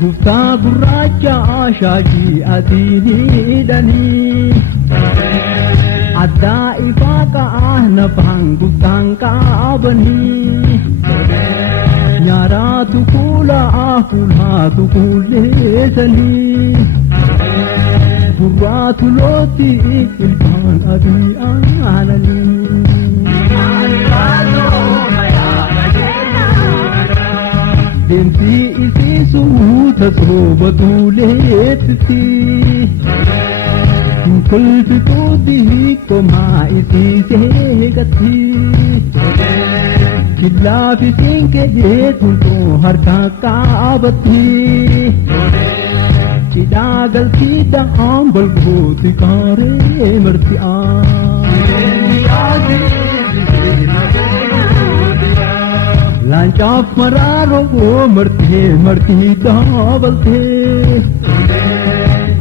Guftaa gurraacha shaashii adiidhanii addaa ifaa qa'aa nafaan guftaan qaabanii nyaaraatu kuulaatu kuulleessanii baatulooti ilkaan adii aananii. Deemsi isii suuta sooba duuleetti kolfituu diikomaa isii seegatti killaafi siinqee tultoo harkaa qaabatti cidhaa galchiidhaan balgooti kaaree marti'aa. Lancaaf maraaroo martii daabaltee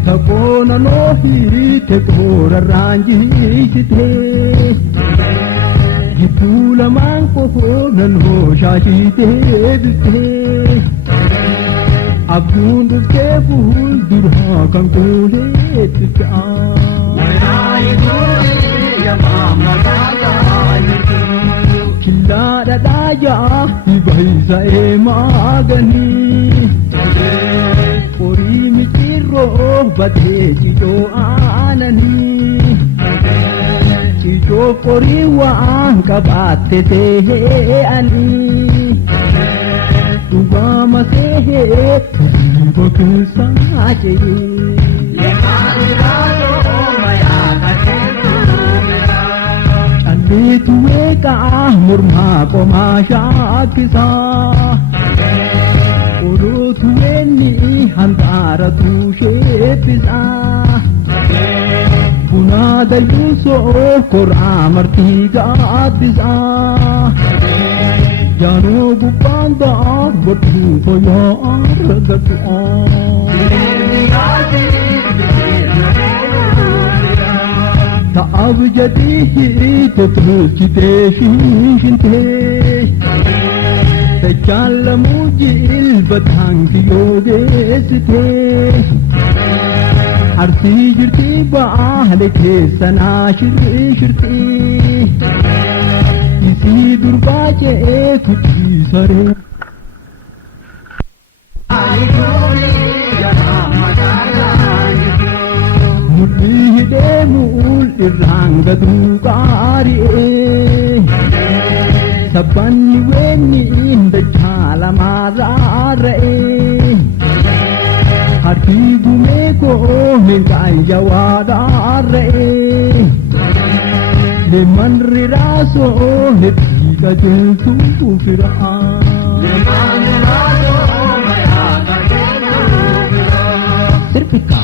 takoona noohiite koora raanjiisitee jibbuu lamaan kohoonan hooshaashitee biftee abjuun dhuftee fuulduraa kan kooleetti ta'a. Killaa dhadhaajaa ibaysa eemaaganii horii micirroo batee cicoo aananii cicoo horii waan qabaatte see'anii dhugaama seehee riiba keessaa ce'ee. Calleetu weeqaa mormaa qomaa shaakkisaa olootu weenni handaara tuusheeppisaa bunaa dayyuusoo koraa martii gaabbisaa jaanoo gubbaan ba'aa bodhuu fayyaa argatu'aa. Ta'ab jadii tolchitee shiishintee dachaan lamuu jilbataan kiyyoo geessitee arsii jirtii baale keessa naa shirshirtii isii durbaa ce'ee kuchiisaree. Mudhii hidhee muul irraan gaduu qaari'ee sabbanni weenni dachaa lamaarraa ra'ee harkii gumee koo milkaan jawaadhaa ra'ee leemman riraasoo heddii qajeeltuu firaa. Sirpika.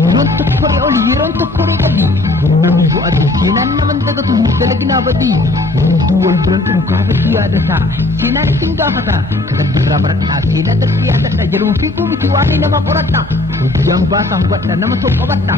Yeroon tokko gadi namni bu'atu seenaan naman dagatu dalagnaa badii hunduu wal biran dhuunfaafatti yaadata seenaan isin gaafata kadaddirraa baradhaa seenaa darbii yaadadha jedhuun fiiguu miti waan nama qoradha hojjaan baasaa hubadha nama tokko qabadha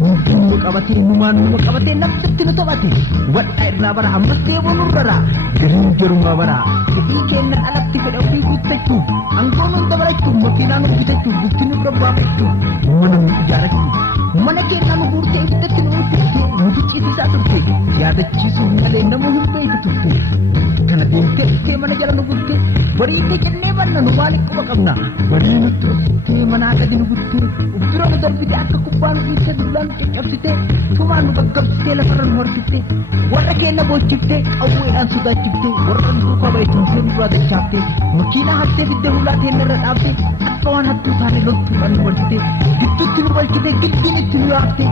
hunduu nu qabatee numaan numa qabatee nafsatti nu taphate wadhaa irraa bara ammas deebuu nurrara gariin jerumaa bara fedhii kennan alatti fedha ofii guuttachuuf aangoon hunda barachuuf makiinaa nu bitachuuf bultiin irra baafachuuf mana nu ijaarachuuf mana keenyaa nu guurtee ibiddatti nu ulfiste nu ficcisiisaa turte yaadachiisuuf malee nama hundeetu turte kana deemtee dhuftee mana jala nu bulte bariitee jennee banna nu maaliif quba qabna barii nutti rukuttee manaa gadi nu butte ubbira nu darbite akka kubbaa nu dhiiste dullaan nu caccabsite tumaa nu gaggabsitee lafarra nu horsifte warra keenya boochifte qawweedhaan sodaachifte warra nu duukaa baay'eetumsee nu duraa dachaafte makiinaa hattee fidde hulaa teennarra dhaabte akka waan hattuu taane loltuudhaan nu walchite gidduutti nu balchite gidduun itti nu yaafte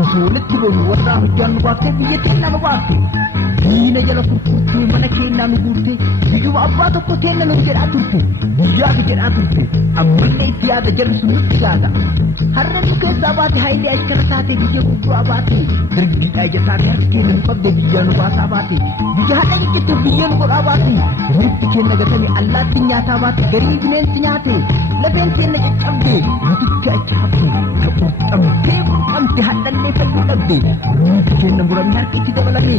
osoo walitti boonu warraa hojjaan nu baaftee biyya keenya nu baafte diina jala kurkurtee mana keenyaa nu guurte biyyuma abbaa tokko teenna nu jedhaa turte biyyaaf jedhaa turte ammallee itti yaada jalli sun nutti yaada har'a nu keessaa baate haayilee achara taate biyya guddaa baate dirgidhaa jataate harki keenya nu qabde biyya nu baasaa baate biyya haadha hiqqittu biyya nu godhaa baate reeffi keenya gatanii allaatti nyaataa baate garii bineensi nyaate lafeen keenya caccabde nuti achi hafte qurxamtee hadhallee fayyuu dhabde reeffi keenya muramee harkitti dabalame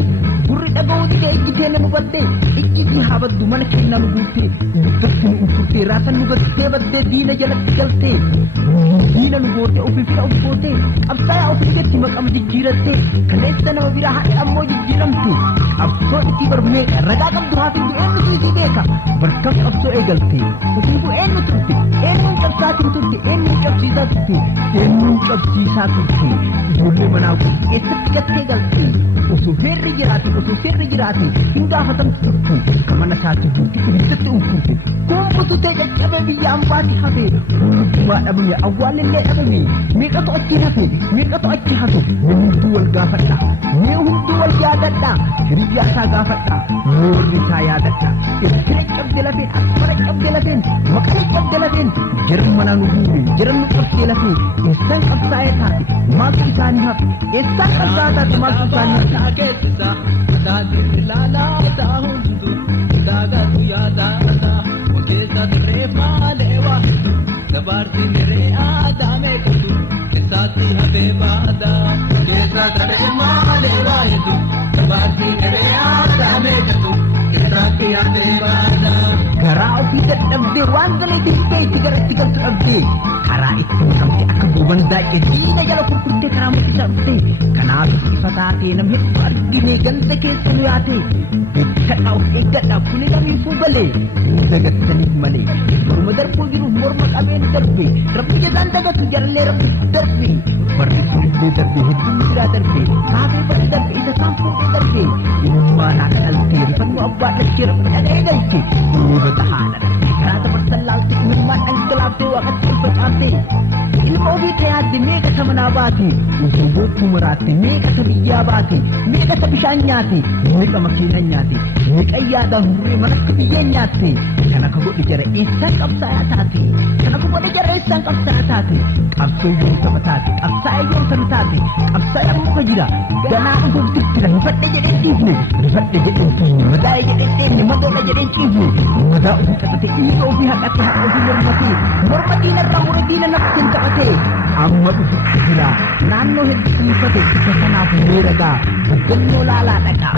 gurri dhaga'uu dide ijji keenya nu badde ijji fi habaddu mana keenya nu guurte dubbatti nu ufurte raasan nu gattee baddee diina jalatti galte diina nu goote ofii fira of goote qabsaa'aa ofii gatti maqama jijjiiratte kaleessa nama biraa hadha ammoo jijjiiramte qabsoo itti barbee ragaa qabdu haati bu'een nuti isii beeka barkam qabsoo eegalte ofii bu'een nu turte eenyuun cabsaatiin turte eenyuun cabsiisaa turte eenyuun cabsiisaa turte ijoollee manaa eessatti gattee galte osoo heerri jiraate osoo seerri jiraate hin gaafatamtu turte kamana taate buuti ibiddatti unfurte kumbututee caccabee biyya ambaati hafe hundumaa dhabame awwaalillee dhabame meeqatu achi hafe meeqatu achi hafe mee hunduu wal gaafadha mee hunduu wal yaadadha hiriyyaa isaa gaafadha moorri isaa yaadadha ittila cabde lafeen asfara cabde lafeen maqala cabde lafeen jarmanaa nu guure jiran nu qabsee lafee eessaan qabsaa'ee taate maaltu isaanii hafe eessaan qabsaa'ee taate maaltu isaanii hafe Akesa, dadi lala tahundu, daga tuyada da, okesa trema lewa, dabarti mere adame kudu, esati habeba da, okesa trema lewa kudu, dabarti mere adame kudu, esati habeba da. garaa ofii dadhabdee waan galee dirqee itti garatti galtu dhabdee karaa itti makamte akka buuban daa'e diina jala kurkurtee karaa mul'isaa dhufte kanaaf ifa taatee namni hedduu argine ganda keessa nu yaate beekadhaa of eeggadhaa kuni lamiifuu galee hin dagattaniif malee morma darbuu jiruuf morma qabeen darbe rabbi jazaan dagatu jalallee rabbi darbe barri kunillee darbe hedduun biraa darbe kaafee barri darbe isa kaan fuudhee darbe ilmaa naa dhaltee rifannu abbaa dhalchee rabbi dhaga'ee galche bata haadha karaa taphatan laalte ilmaan dhangalaaftee waaqatti ol facaafte ilma ofii ka yaadde meeqa ta manaa baate osoo boottuu maraatte meeqa ta biyyaa baate meeqa ta bishaan nyaate meeqa makiinaan nyaate meeqa yaadaan hurree mana akka biyyeen nyaatte kana ka godhe jara eessaan qabsaa'aa taate kana ka godhe jara eessaan qabsaa'aa taate qabsoo yoom saba taate qabsaa'ee yoom sana taate qabsaa'ee muka jira ganaa dhufuuf dirtira rifadhe jedheen dhiifne rifadhe jedheen dhiifne madaa'e jedheen dhiifne madoodha jedheen dhiifne madaa ofii qabate dhiiga ofii haqate haqa ofii mormate morma diinarraa mure diina naftiin qabate amma dhufutti jira naannoo hedduu ifate isa kanaaf mee ragaa baddannoo laalaa dhaqaa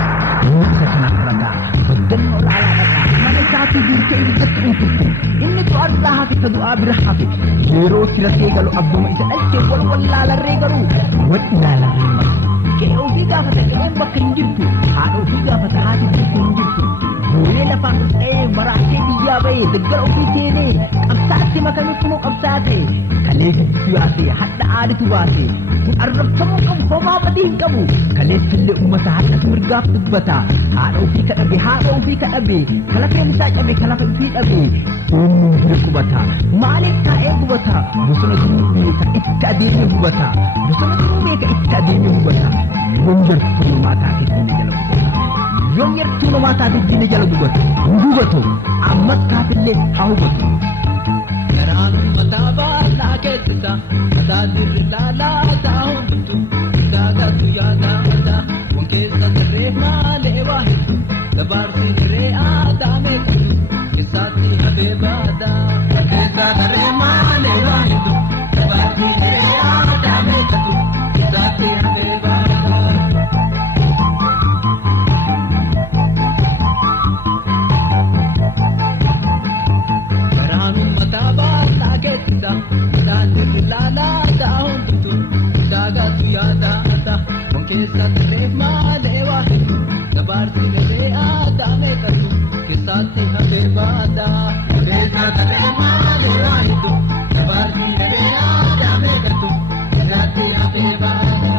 isa kanaaf ragaa baddannoo laalaa dhaqaa mana isaatii duurtee ibiddatti unturte inni du'arraa hafe ta du'aa bira hafe yeroo tiratee galu abbuma isa dhalchee wal wallaalarree garuu wadhi laalarree mara qe'ee ofii gaafata qe'een bakka hin jirtu haadha ofii gaafata haati bakka hin jirtu Buuree lafaan dhufee maraatee biyyaa bahee daggala ofii seenee qabsaatti makamee kunoo qabsaate kalee gidduu yaasee hadda aaditu baase kun arrabsamuu qabu homaa badii hin qabu kaleessillee uummata haddas mirgaaf dubbata haadha ofii kadhabe haadha ofii kadhabe kalafeen isaa cabe kalafa ofii dhabe eenyuun bira qubata maaliif taa'ee gubata bosona jiruu beeka itti adeemee hubata bosona jiruu beeka itti adeemee hubata yoom jartuu namaa taatee diina jala hubata yoom yartuu namaa taatee diina jala hubatu ammas kaafillee haa hubatu. Garaan mataa baadhaa keessisa, tajaajilli laalaa taa'uutu, daagatu yaadaadha, wankeessa sirree maalee waa hedduu, dabaarsi sirree aadaa meeqatu, keessaatti hafee baadha. Wankeessa sirree maalee waa hedduu, dabaarsi sirree aadaa meeqatu, keessaatti hafee baadha. Tajaajilli laalaa taa'uutu, daagatu yaadaadha, wankeessa sirree maalee waa hedduu, dabaarsi sirree aadaa meeqatu, keessaatti hafee baadha. Wankeessa sirree maalee waa hedduu, dabaarsi sirree aadaa meeqatu, keessaatti hafee baadha.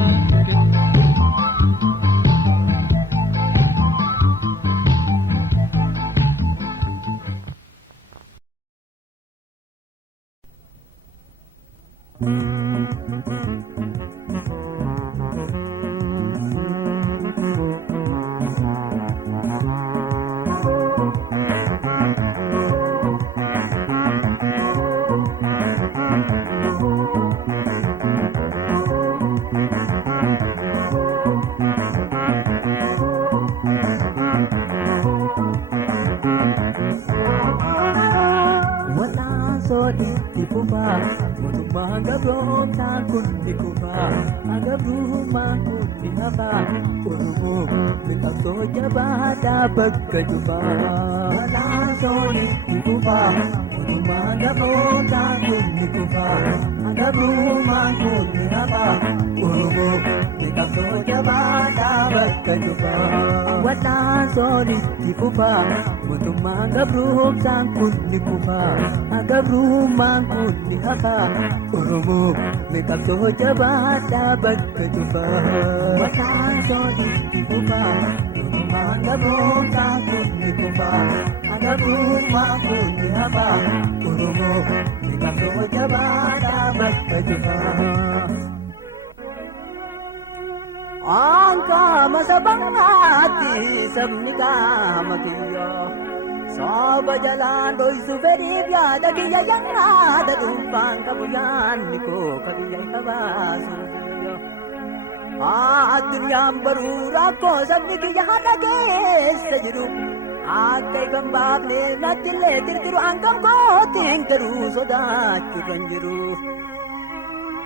Di kufa, mutumang gabong takun di kufa, agabumang di haba, urumu bintang soja bada pagkajuba. Soli di kufa, mutumang gabong takun di kufa, agabumang di haba, urumu bintang soja bada pagkajuba. Wala soli di kufa, mutumang gabong takun di kufa, agabumang di haka urumu minta soja bada bagkajuba. Wala soli di kufa, mutumang gabong takun di kufa, agabumang di haka urumu minta soja bada bagkajuba. Angka masa bangati sabni ka magiyo Soba jalan doi suveri biada kiya yang ada tumpang kabuyan niko kabuyan kabasu dunia berura ko sabni kiya lage sajiru akai gambab ne natile tirtiru angkam ko tingteru soda kibanjiru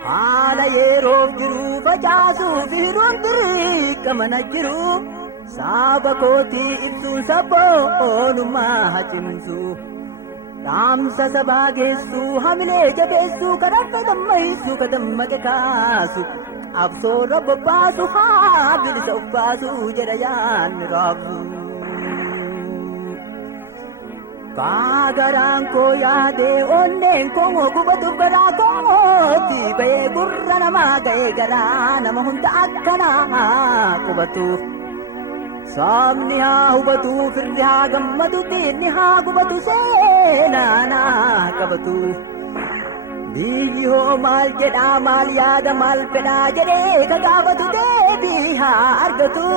ala yero jiru bajasu virun diri kamanajiru Sabakoti ibsu sabonuma hachimsu Ramsa sabagesu hamile jabesu karata dammaisu kadamma kasu Abso rabbasu habil sabbasu jarayan rabu Kagarang ko yade onnen ko gubatu gara ko tibe burra namagae gara namahunta akkana kubatu Samniha hubatu firriha gammadu tinniha gubatu seenana kabatu Diyo mal jeda mal yada mal peda jede kagabatu debiha argatu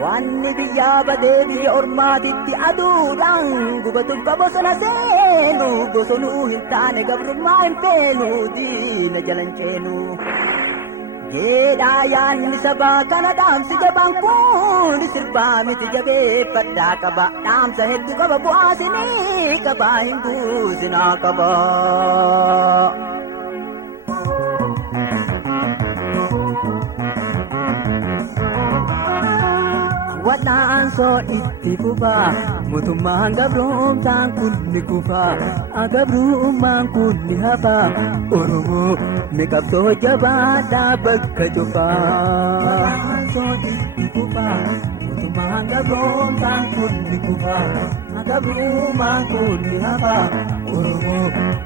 Wanni biya bade biya ormatitti adudang gubatu kabosana seenu gosonu hintane gabrumma impenu dina jalancenu Yedayan sabah kana damsi jabang kun sirba miti jabe pada kaba damsa heddu kaba buasini kaba hinggu zina kaba Wataan so itti kufa mutumang gabrong tangkun ni kufa agabrumang kun ni haba urumu mikap so jabada bagkajuba Wataan so itti kufa mutumang gabrong tangkun ni kufa agabrumang kun ni haba urumu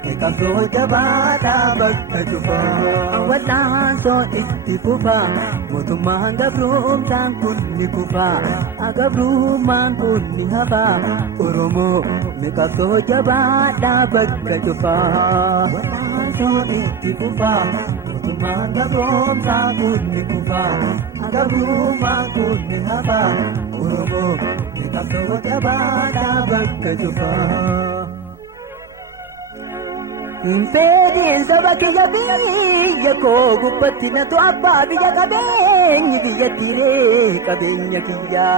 mikap so jabada bagkajuba Wataan so itti kufa mutumang gabrong tangkun ni kufa Agabrumang kun ni haba urumu mikap so jabada bagkajuba Wataan so itti kufa mutumang gabrong tangkun ni kufa Agabrumang kun ni haba urumu mikap so jabada bagkajuba Impedin sabaki biyya ko gubatti na to abba biyya kabeenyi biyya tire kabeenya kiyya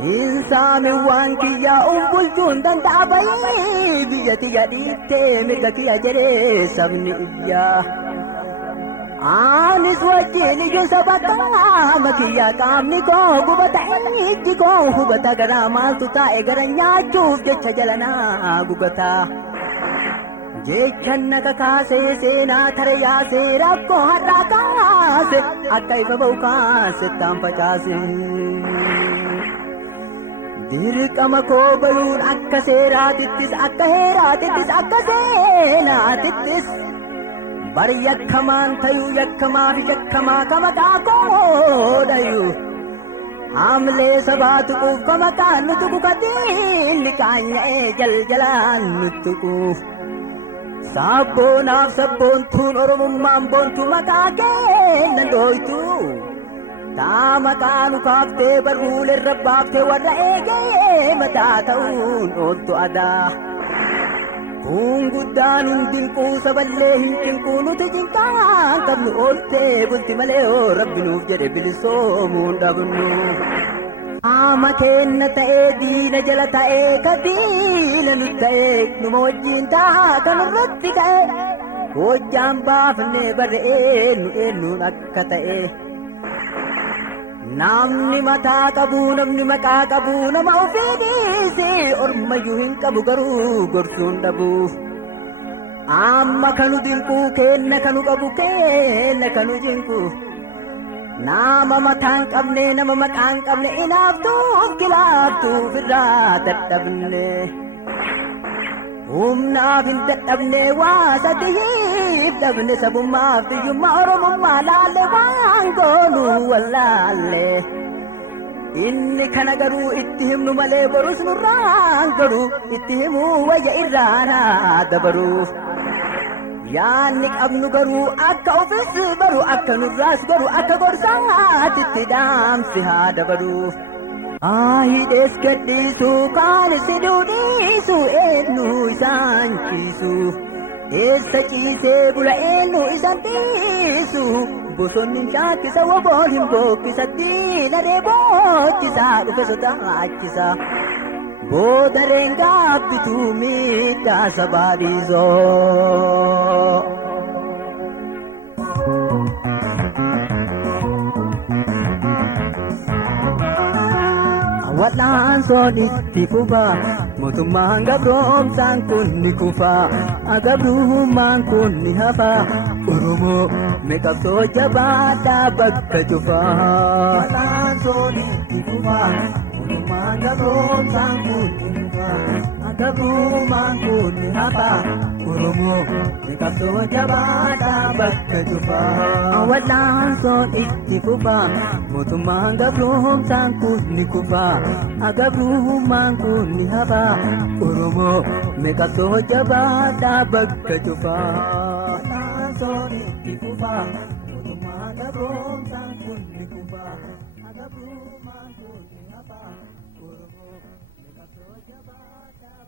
Insaamin waan kiyya umbulchuun danda'a bayii biyya tiyya dhiittee mirga kiyya jedhee sabni iyya Anis wajjin iyyuu saba qaama kiyya qaamni koo gubata ijji koo hubata garaa maaltu taa'e gara nyaachuuf jecha jalanaa gubata Jechan naka kaase seenaa tare yaase rakkoo har'aa kaase akka ifa ba'u kaase taan facaase dirqama koo baluun akka seeraatittis akka heeraatittis akka seenaatittis bari yakkamaan tayuu yakkamaa fi yakkamaa kamataa koodhayu Amlee sabaa tuquuf kamataan nu tuqu kadiinni kaanya'ee jaljalaan nu tuquuf Sabbonaaf sabboontuun oromummaan boontu maqaa kennan dhooytu taa maqaa nu kaaftee barruulerra baaftee warra eegee mataa ta'uun ooltu adaa Guddaan hundinquu saballee hin cinquu nuti cinqaan qabnu ooltee bulti malee oo rabbi nuuf jedhe bilisoomuun dhabnu. Ama keenna ta'ee diina jala ta'ee ka diina nu ta'ee numa wajjin ta'a kan irratti ka'e hojjaan baafnee barre'ee nu eenyuun akka ta'e. Namni mataa qabu namni maqaa qabu nama ofii dhiise ormayyuu hin qabu garuu gorsuun dhabu. Amma kanu dinquu kenna kanu qabu kenna kanu jinqu. Nama mataan qabne nama maqaan qabne inaaftuuf kilaaftuuf irraa dadhabne. Humnaaf hin dadhabne waa sadiif dhabne sabummaaf biyyummaa oromummaa laalle waan goonu wallaalle. Inni kana garuu itti himnu malee borus nurraan garuu itti himuu wayya irraa dabaruuf. Yaanni qabnu garuu akka ofis baru akka nurraas garuu akka gorsaatitti dhaamsi haa dabaluuf. Hidhees gadhiisu kaan si duudhisu eenyu isaan ciisu. Eessa ciisee bula eenyu isaan dhiisu. Bosonni shaakkisa woboon hin bookkisa diina deeboochisa dhufe sodaachisa. Booda reengaa bituu miidhaa sabaa dhiisoo. Wadhaan soon itti fufa mootummaan gabroomsaan kun ni kufa agabrummaan kun ni hafa Oromoo meeqabsoo jabaadhaa bakka cufa. Wadhaan soon itti fufa mootummaan gabroomsaan kun ni kufa agabrummaan kun ni hafa Oromoo meeqabsoo jabaadhaa bakka cufa. Wadhaan soon itti fufa mootummaan gabroomsaan kun ni kufa agabrummaan kun ni hafa Oromoo meeqabsoo jabaadhaa bakka cufa. Wadhaan soon itti fufa mootummaan gabroomsaan kun ni kufa agabrummaan kun ni hafa Oromoo meeqabsoo jabaadhaa.